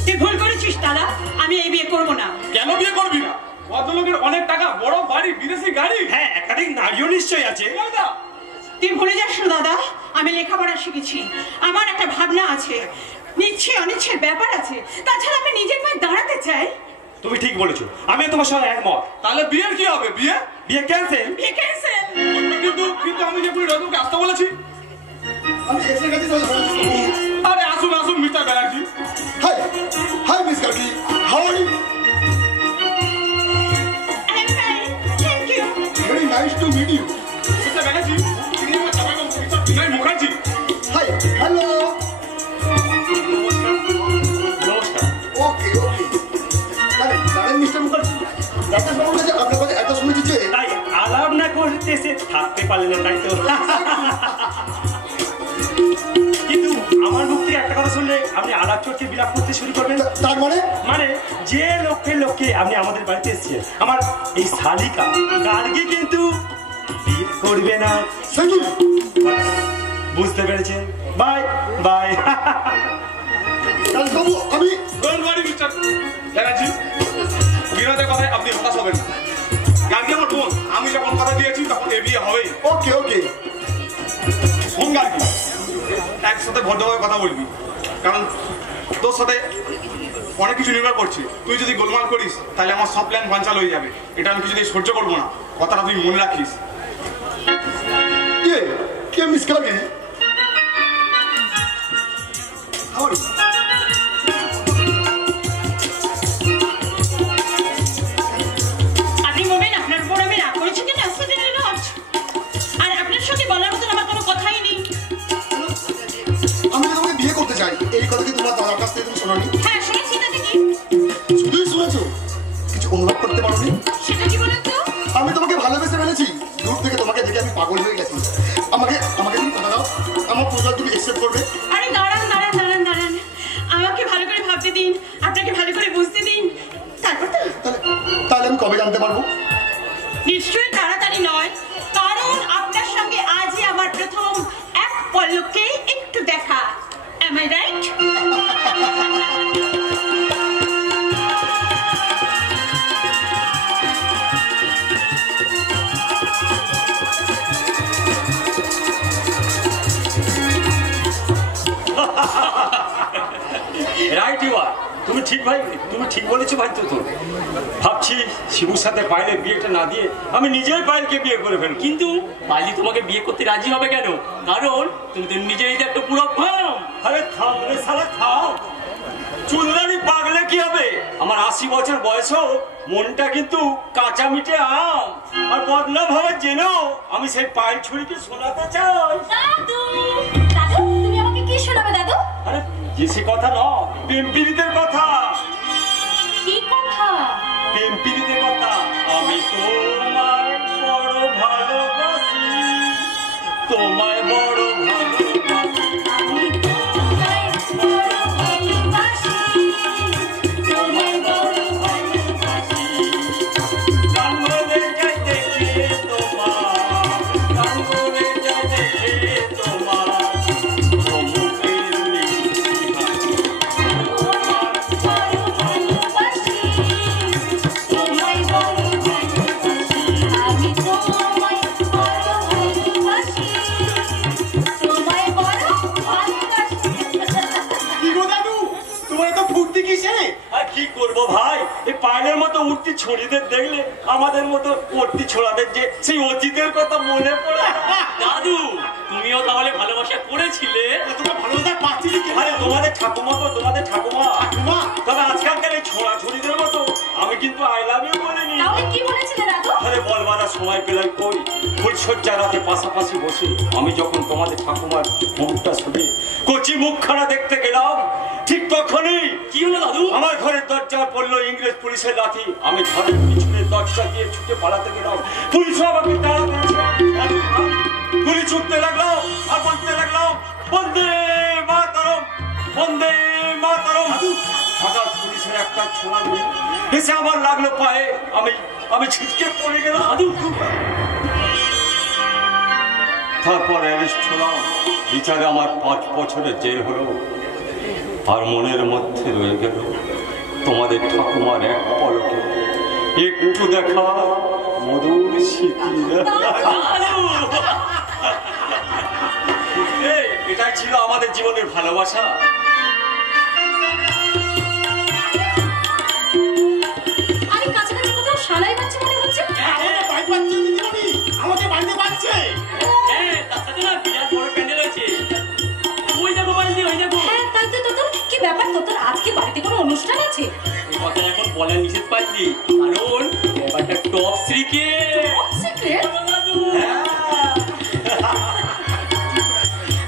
তুই ভুল করেছিস দাদা, আমি এই বিয়ে করবো না। কেন বিয়ে করবি না? ভদ্রলোকের অনেক টাকা, বড় বাড়ি, বিদেশি গাড়ি। হ্যাঁ, একাধিক নারীও নিশ্চয়ই আছে। তুই ভুলে যাস না দাদা, আমি লেখাপড়া শিখেছি, আমার একটা ভাবনা আছে, নিচ্ছে অনিচ্ছের ব্যাপার আছে, তাছাড়া আমি নিজের পায়ে দাঁড়াতে চাই। তুমি ঠিক বলেছো, আমি তোমার সঙ্গে একমত। তাহলে বিয়ের কি হবে? বিয়ে বিয়ে ক্যান্সেল। বিয়ে ক্যান্সেল। কিন্তু আমি যে পুরো রতনকে আসতে বলেছি। আমি এসে গেছি। আরে আসুন আসুন mister Banerjee. Hi hi miss Gargi, how are you? Thank you. Very nice to meet you. Mister Banerjee, তিনি আমার জামাইবাবু mister Binoy Mukherjee. Hi, hello. নমস্কার। ওকে ওকে। জানেন মিস্টার মুখার্জি, ডাক্তার বাবুর কাছে আপনার কথা এত শুনেছি যে তাই আলাপ না করতে সে থাকতে পারলেন না, তাই তো? কিন্তু আমার মুখ থেকে একটা কথা শুনলে আপনি আলাপ চোখে বিলাপ করতে শুরু করবেন। তার মানে যে লক্ষ্যে আপনি আমাদের বাড়িতে এসেছেন, আমার এই শালিকা গার্গী কিন্তু বিয়ে করবে না। বুঝতে পেরেছেন? Bye bye. বাবু আমি ডোন্ট ওয়ারি মিস্টার ব্যানার্জি, বিনোদের কথায় আপনি হতাশ হবেন না। গার্গী আমার বোন, আমি যখন কথা দিয়েছি তখন এ বিয়ে হবেই। ওকে ওকে। শোন গার্গী, একসাথে ভদ্রভাবে কথা বলবি, কারণ তোর সাথে অনেক কিছু নির্ভর করছে। তুই যদি গোলমাল করিস তাহলে আমার সব প্ল্যান বানচাল হয়ে যাবে, এটা আমি কিছুতেই সহ্য করবো না। কথাটা তুই মনে রাখিস। কে miss Gargi? How are you? আপনি বলবেন আপনার উপর আমি রাগ করেছি কেন? আর আপনার সাথে বলার মতন আমার কোনো কথাই নেই। আমি তোমাকে বিয়ে করতে চাই, এই কথা কি তোমার দাদার কাছ থেকে তুমি শোনোনি? হ্যাঁ শুনেছি, তাতে কি? শুধুই শুনেছো, কিছু অনুভব করতে পারোনি? সেটা কি বলেন তো? আমি তোমাকে ভালোবেসে ফেলেছি, দূর থেকে তোমাকে দেখে আমি পাগল হয়ে গেছি। আমাকে তুমি কথা দাও, আমার প্রপোজাল তুমি অ্যাকসেপ্ট করবে? আরে দাঁড়ান, আমাকে ভালো করে ভাবতে দিন, আপনাকে ভালো করে বুঝতে দিন, তারপর তো। তাহলে আমি কবে জানতে পারবো? নিশ্চয়ই তাড়াতাড়ি নয়, কারণ আপনার সঙ্গে আজই আমার প্রথম এক পলকে একটু দেখা। Am I right? Right you are. তুমি ঠিক ভাই, তুমি ঠিক বলেছো ভাই। তো ভাবছি শিবুর সাথে পায়েলের বিয়েটা না দিয়ে আমি নিজেই পায়েলকে বিয়ে করে ফেলবো। কিন্তু পালি তোমাকে বিয়ে করতে রাজি হবে কেন? কারণ তুমি তো নিজেই তো একটা পুরো ফার্ম। আরে থাম রে শালা, থাম। চুলদারি পাগলে কি হবে? আমার 80 বছর বয়সও মনটা কিন্তু কাঁচা মিঠে আম। আর বদনা ভাবে জেনো আমি সেই পায়েল ছুরিকে শোনাতে চাই। দাদু, দাদু তুমি আমাকে কি শোনাবে দাদু? আরে যে সে কথা ন, প্রেম পীড়িতের কথা। কি কথা? প্রেম পীড়িতের কথা। আমি তোমায় বড় ভালোবাসি, তোমায় বড় ভালোবাসি, আমি তোমায় বড় ভালোবাসি, তোমায় বড় ভালোবাসি। গান বলে যাই দেখে তোমার, গান বলে যাই দেখে তোমার, চমকের মিষ্টি হাসি। তোমায় বড় ভালোবাসি, তোমায় বড় ভালোবাসি। আমি তোমায় বড় ভালোবাসি, তোমায় বড় ভালোবাসি। কি গো দাদু, তোমার এত ফুর্তি কিসে? আর কি করবো ভাই, এই পায়েলের মতো উঠতি ছড়িদের দেখলে আমাদের মতো উঠতি ছোড়াদের যে সেই অতীতের কথা মনে পড়ে। দাদু তুমিও তাহলে ভালোবাসা করেছিলে? তোমার ভালোবাসা পাচ্ছিলি কি? আরে তোমাদের ঠাকুমা তো, তোমাদের ঠাকুমা। ঠাকুমা? তবে আজকালকার এই ছোড়া ছড়িদের মতো আমি কিন্তু আই লাভ ইউ বলিনি। তাহলে কি বলেছিলে দাদু? আরে বলবার আর সময় পেলাম কই? ফুলসজ্জা রাতে পাশাপাশি বসে আমি যখন তোমাদের ঠাকুমার মুখটা শুনে কচি মুখখানা দেখতে গেলাম, ঠিক তখনই কি হলো দাদু? আমার ঘরের দরজা পড়লো ইংরেজ পুলিশের লাঠি। আমি ঘরের পিছনে দরজা দিয়ে ছুটে পালাতে গেলাম, পুলিশ আমাকে তাড়া করেছে। গুলি ছুটতে লাগলাম আর বলতে লাগলাম, বন্দে মাতরম, বন্দে মাতরম। হঠাৎ পুলিশের একটা ছোড়া গুলি এসে আমার লাগলো পায়ে। আমি আমি ছিটকে পড়ে গেলাম। দাদু তারপর অ্যারেস্ট হলাম, বিচারে আমার 5 বছরের জেল হলো। আর মনের মধ্যে রয়ে গেল তোমাদের ঠাকুমার এক পলকে একটু দেখা মধুর স্মৃতি। এটাই ছিল আমাদের জীবনের ভালোবাসা। আমি কাছাকাছি কোথাও শালাই বাচ্চা মনে হচ্ছে। আমাদের বাড়িতে বাচ্চা। হ্যাঁ, তার সাথে না বিরাট বড় প্যান্ডেল আছে। ওই দেখো বাড়িতে, ওই দেখো। হ্যাঁ তাই তো। তোর কি ব্যাপার? তোর আজকে বাড়িতে কোনো অনুষ্ঠান আছে? কথা এখন বলা নিষেধ পাইছি, কারণ ব্যাপারটা টপ সিক্রেট। Top secret?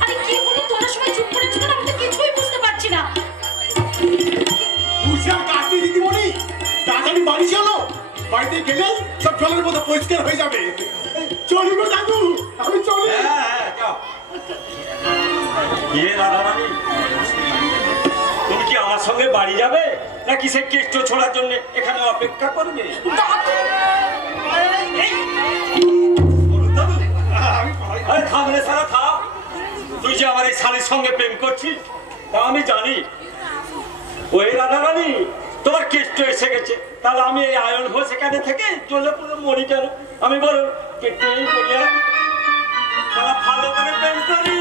আরে কি হলো? তোমরা সবাই চুপ করে আছো, আমি তো কিছুই বুঝতে পারছি না। বুঝলাম কাকি দিদিমণি, দাদানি বাড়ি চলো। বাড়িতে গেলে সব জলের মতো পরিষ্কার হয়ে যাবে। চলি গো দাদু, আমি চলি। রাধারানী, তুমি কি আমার সঙ্গে বাড়ি যাবে নাকি সে কেষ্ট ছোড়ার জন্য এখানে অপেক্ষা করবে? আরে থাম রে সারা, থাম। তুই যে আমার এই শালীর সঙ্গে প্রেম করছিস তা আমি জানি। ওই রাধারানী, তোমার কেষ্ট এসে গেছে, তাহলে আমি এই আয়ন ঘোষ এখানে থেকে চলে পুরো মরি কেন? আমি বলো কেটেই বলিয়া সারা ভালো করে প্রেম করি।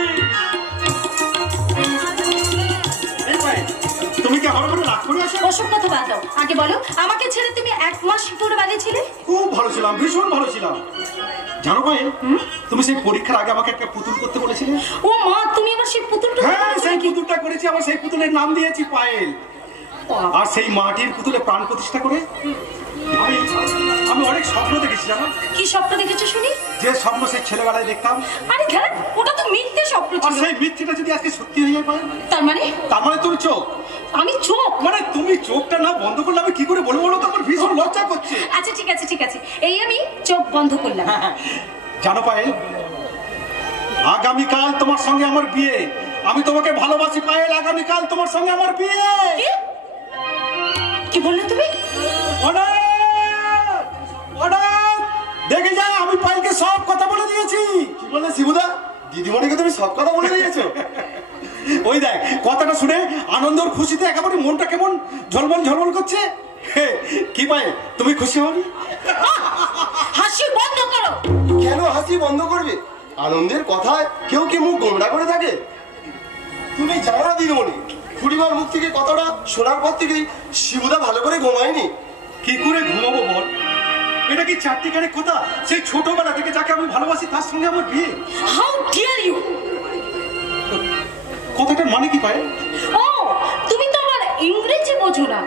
তুমি কি আমার উপরে রাগ করে আসো? ওসব কথা বাদ দাও, আগে বলো আমাকে ছেড়ে তুমি 1 মাস তোর বাড়ি ছিলে? খুব ভালো ছিলাম, ভীষণ ভালো ছিলাম। জানো ভাই, তুমি সেই পরীক্ষার আগে আমাকে একটা পুতুল করতে বলেছিলে। ও মা, তুমি আবার সেই পুতুলটা? হ্যাঁ, সেই পুতুলটা করেছি। আমার সেই পুতুলের নাম দিয়েছি পায়েল। আর সেই মাটির পুতুলে প্রাণ প্রতিষ্ঠা করে আমি অনেক স্বপ্ন দেখেছি। জানো কি স্বপ্ন দেখেছো শুনি? যে স্বপ্ন সেই ছেলেবেলায় দেখতাম। আরে ঘাট, ওটা তো মিথ্যে স্বপ্ন আর ছিল। সেই মিথ্যেটা যদি আজকে সত্যি হয়ে যায় পায়েল, তার মানে? তার মানে তুমি চোখ। আমি চোখ? মানে তুমি চোখটা না বন্ধ করলে আমি কি করে বলবো বলো তো? আমার ভীষণ লজ্জা করছে। আচ্ছা ঠিক আছে, এই আমি চোখ বন্ধ করলাম। জানো পায়েল, আগামীকাল তোমার সঙ্গে আমার বিয়ে। আমি তোমাকে ভালোবাসি পায়েল, আগামীকাল তোমার সঙ্গে আমার বিয়ে। কি বললে তুমি? দেখে যা, আমি পায়েলকে সব কথা বলে দিয়েছি। কি বললে শিবুদা? দিদিমণিকে তুমি সব কথা বলে দিয়েছো? ওই দেখ, কথাটা শুনে আনন্দ খুশিতে একেবারে মনটা কেমন ঝলমল ঝলমল করছে। কি পায়েল, তুমি খুশি হওনি? হাসি বন্ধ করো। কেন হাসি বন্ধ করবে? আনন্দের কথায় কেউ কি মুখ গোমড়া করে থাকে? তুমি জানো না দিদিমণি, খুড়িমার মুখ থেকে কথাটা শোনার পর থেকেই শিবুদা ভালো করে ঘুমায়নি। কি করে ঘুমাবো বল? এটা কি চারটিখানে কথা? সেই ছোটবেলা থেকে যাকে আমি ভালোবাসি তার সঙ্গে আমার বিয়ে। How dare you! কথাটার মানে কি পায়? ও, তুমি তো আমার ইংরেজি বোঝো না।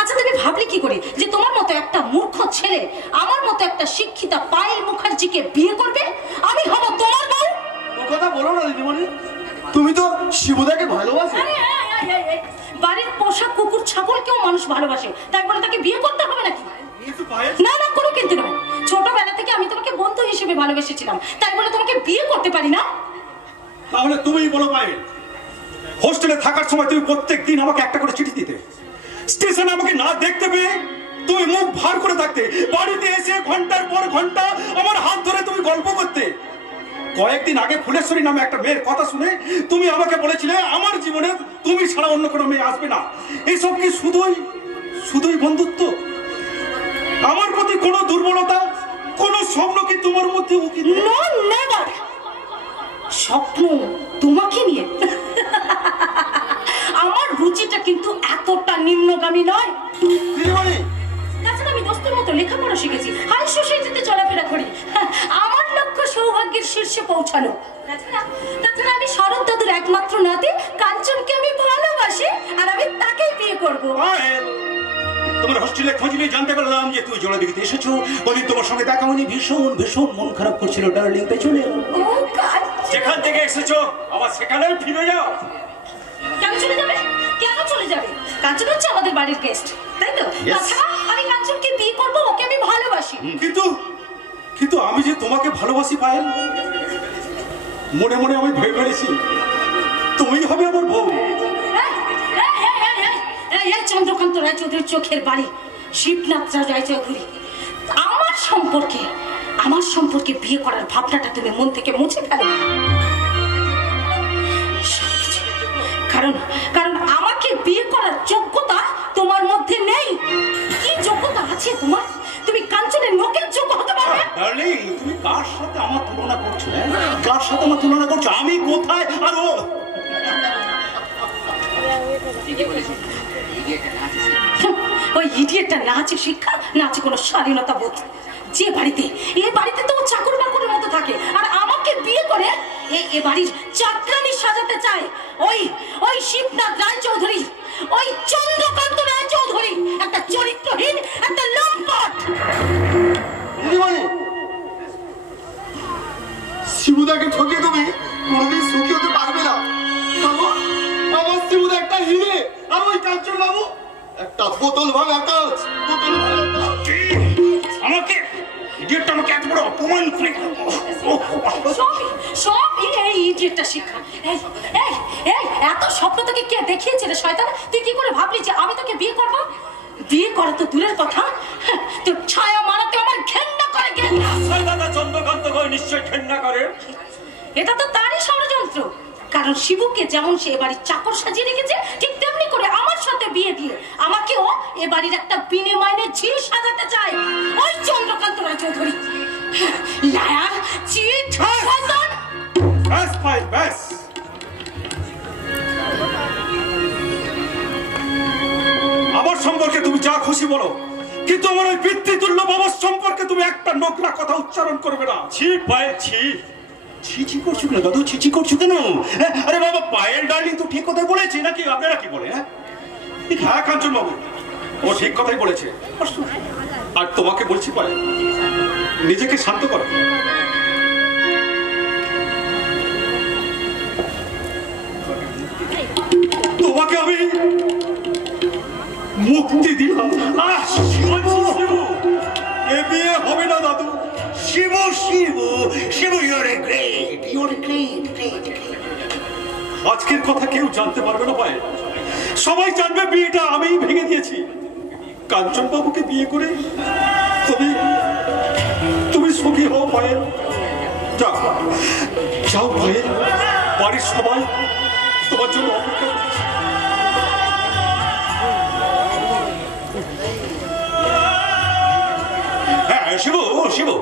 আচ্ছা, তুমি ভাবলে কি করে যে তোমার মতো একটা মূর্খ ছেলে আমার মতো একটা শিক্ষিতা পায়েল মুখার্জিকে বিয়ে করবে? আমি হব তোমার বউ? ও কথা বলো না দিদিমণি, তুমি তো শিবুদাকে ভালোবাসো। বাড়ির পোষা কুকুর ছাগলকেও মানুষ ভালোবাসে, তাই বলে তাকে বিয়ে করতে হবে নাকি? না না, কোনো কিন্তু নয়। ছোটবেলা থেকে আমি তোমাকে বন্ধু হিসেবে ভালোবেসেছিলাম, তাই বলে তোমাকে বিয়ে করতে পারি না? তাহলে তুমিই বলো পায়েল, হোস্টেলে থাকার সময় তুমি প্রত্যেক দিন আমাকে একটা করে চিঠি দিতে, স্টেশনে আমাকে না দেখতে পেয়ে তুমি মুখ ভার করে থাকতে, বাড়িতে এসে ঘন্টার পর ঘন্টা আমার হাত ধরে তুমি গল্প করতে। কয়েকদিন আগে ফুলেশ্বরী নামে একটা মেয়ের কথা শুনে তুমি আমাকে বলেছিলে আমার জীবনে তুমি ছাড়া অন্য কোনো মেয়ে আসবে না। এইসব কি শুধুই বন্ধুত্ব? আমার প্রতি কোনো দুর্বলতা, কোনো স্বপ্ন কি তোমার মধ্যে উকি? No, never. স্বপ্ন তোমাকে নিয়ে? আমার রুচিটা কিন্তু এতটা নিম্নগামী নয়। তাছাড়া আমি দোস্তের মতো লেখাপড়া শিখেছি, হাই সোসাইটিতে চলাফেরা করি। আমার লক্ষ্য সৌভাগ্যের শীর্ষে পৌঁছানো। তাছাড়া আমি শরৎ দাদুর একমাত্র নাতি কাঞ্চনকে আমি ভালোবাসি, আর আমি তাকেই বিয়ে করবো। তোমার হোস্টেলে খোঁজ নিয়ে জানতে পারলাম যে তুই জোড়া দিঘিতে এসেছো। ওদিন তোমার সঙ্গে দেখা হয়নি, ভীষণ মন খারাপ করছিল ডার্লিং, তাই চলে এলাম। যেখান থেকে এসেছো আবার সেখানেই ফিরে যাও। কেন চলে যাবে? কাঞ্চন হচ্ছে আমাদের বাড়ির গেস্ট, তাই তো? তাছাড়া আমি কাঞ্চনকে বিয়ে করবো, ওকে আমি ভালোবাসি। কিন্তু আমি যে তোমাকে ভালোবাসি পায়েল, মনে মনে আমি ভেবে ফেলেছি তুমি হবে আমার বউ। চন্দ্রকান্ত রায়চৌধুরীর চোখের বাড়ি শিবনাথ রায়চৌধুরী, সম্পর্কে বিয়ে করার ভাবনাটা তুমি মন থেকে মুছে ফেলো। কারণ কারণ আমাকে বিয়ে করার যোগ্যতা তোমার মধ্যে নেই। কি যোগ্যতা আছে তোমার? তুমি কাঞ্চনের নোকের যোগ্য হতে পারবে? ডার্লিং, তুমি কার সাথে আমার তুলনা করছো? কার সাথে আমার তুলনা করছো? আমি কোথায় আর ও? ওই ইডিয়েটটা না আছে শিক্ষা, না আছে কোনো স্বাধীনতা বোধ। যে বাড়িতে, এই বাড়িতে তো চাকর বাকরের মতো থাকে, আর আমাকে বিয়ে করে এ বাড়ির চাকরানি সাজাতে চায় ওই শিবনাথ রায় চৌধুরী, ওই চন্দ্রকান্ত রায় চৌধুরী, একটা চরিত্রহীন, একটা লম্পট। শিবুদাকে ঠকিয়ে তুমি কোনোদিন সুখী হতে পারবে না। আমার শিবুদা একটা হিরে, আর ওই কাঞ্চন বাবু একটা বোতল ভাঙা কাঁচ। আমাকে আমাকে এত বড় অপমান করে সবই এই ইডিয়েটটা শিক্ষা। এত স্বপ্ন তোকে কে দেখিয়েছে রে শয়তান? তুই কি করে ভাবলি যে আমি তোকে বিয়ে করবো? বিয়ে করা তো দূরের কথা, তোর ছায়া মারাতে আমার ঘেন্না করে। দাদা চন্দ্রকান্ত নিশ্চয় ঘেন্না করে। এটা তো তারই ষড়যন্ত্র। কারণ শিবুকে যেমন সে এবাড়ির চাকর সাজিয়ে রেখেছে, ঠিক তেমনি করে আমার সাথে বিয়ে দিয়ে আমাকেও এবাড়ির একটা বিনিময়ে ঝিল সাজাতে চায় ওই চন্দ্রকান্ত রায় চৌধুরী। লায়ার, চিট, শয়তান। ব্যাস ভাই, ব্যাস। আমার সম্পর্কে তুমি যা খুশি বলো, কিন্তু আমার ওই পিতৃতুল্য বাবার সম্পর্কে তুমি একটা নোংরা কথা উচ্চারণ করবে না। ছি পায়ে ছি। ছিচি করছো কেন দাদু? ছিচি করছো কেন? আরে বাবা, পায়েল ডার্লিং তো ঠিক কথাই বলেছে, নাকি আপনারা কি বলে? হ্যাঁ কাঞ্চন বাবু, ও ঠিক কথাই বলেছে। আর তোমাকে বলছি পায়েল, নিজেকে শান্ত করো। তোমাকে আমি মুক্তি দিলাম। এ বিয়ে হবে না দাদু। Shivu, Shivu, Shivu, you're a great, you're a great, great, great. আজকের কথা কেউ জানতে পারবে না পায়ে। সবাই জানবে বিয়েটা আমি ভেঙে দিয়েছি। কাঞ্চন বাবুকে বিয়ে করে তুমি সুখী হও পায়ে। যাও পায়ে, বাড়ির সবাই তোমার জন্য অপেক্ষা করছে। শিবু, শিবু,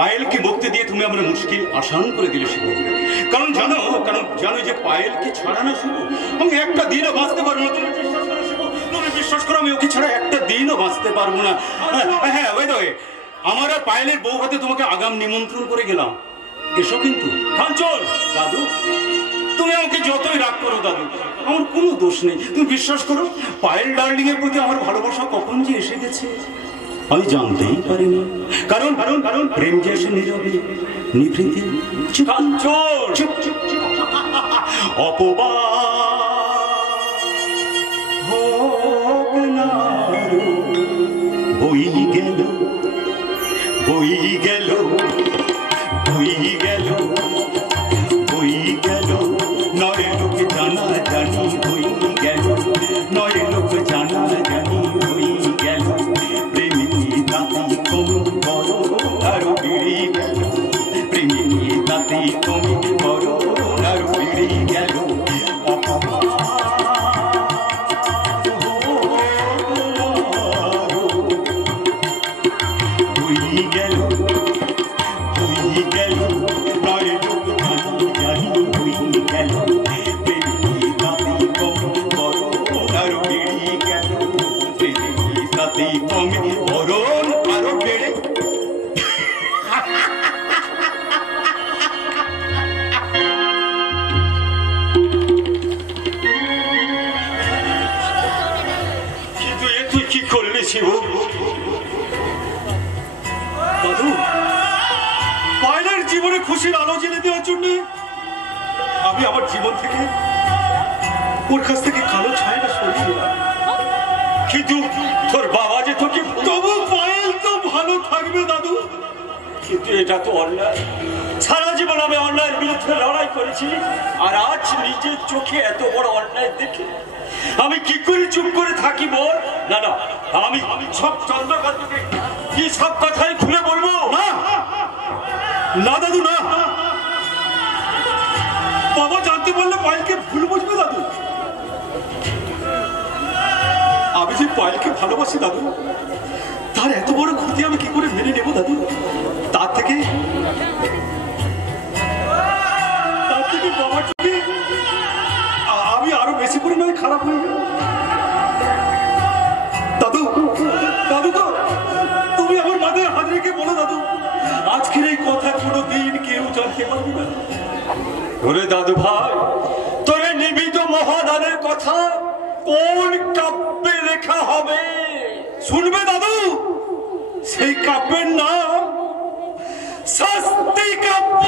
পায়েলকে মুক্তি দিয়ে তুমি আমার মুশকিল আসান করে দিলে শিবু। কারণ জানো যে পায়েলকে ছাড়া না শিবু আমি একটা দিনও বাঁচতে পারবো না। তুমি বিশ্বাস করো শিবু, তুমি বিশ্বাস করো, আমি ওকে ছাড়া একটা দিনও বাঁচতে পারবো না। হ্যাঁ, ওই তো আমার আর পায়েলের বউ হাতে তোমাকে আগাম নিমন্ত্রণ করে গেলাম, এসো। কিন্তু কাঞ্চন দাদু, তুমি আমাকে যতই রাগ করো দাদু, আমার কোনো দোষ নেই। তুমি বিশ্বাস করো, পায়েল ডার্লিং এর প্রতি আমার ভালোবাসা কখন যে এসে গেছে আমি জানতেই পারিনি। কারণ প্রেম যে এসে নীরবে নিভৃতে বই গেল নয় লোক জানা জানি বই গেল, নয় লোক জানা জানি বই গেল। প্রেমিনী তাঁতি তুমি বড় আরো বেড়ে গেল, প্রেমিনী তাঁতি তুমি বড় আরো বেড়ে গেল। দাদু, পায়েলের জীবনে খুশির আলো জ্বেলে দেওয়ার জন্য আমি আমার জীবন থেকে ওর কাছ থেকে কালো ছায়াটা সরিয়ে দিলাম। কিন্তু তোর বাবা যে তোকে, তবু পায়েল তো ভালো থাকবে দাদু। কিন্তু এটা তো অন্যায়। সারা জীবন আমি অন্যায়ের বিরুদ্ধে লড়াই করেছি, আর আজ নিজের চোখে এত বড় অন্যায় দেখে আমি কি করে চুপ করে থাকি বল? না, আমি সব চন্দ্রকান্তকে কি সব কথাই খুলে বলবো? না না দাদু না, বাবা জানতে পারলে পায়েলকে ভুল বুঝবে দাদু। আমি যে পায়েলকে ভালোবাসি দাদু, তার এত বড় ক্ষতি আমি কি করে মেনে নেব দাদু? তার থেকে বাবার চোখে আমি আরো বেশি করে নয় খারাপ হয়ে গেল। দাদু দাদু তো তুমি আমার মাথায় হাত রেখে বলো দাদু, আজকের এই কথা কোনোদিন কেউ জানতে পারবে না। ওরে দাদু ভাই, তোরে নিবিত মহাদানের কথা কোন কাব্যে লেখা হবে শুনবে দাদু? সেই কাব্যের নাম শাস্তি কাব্য।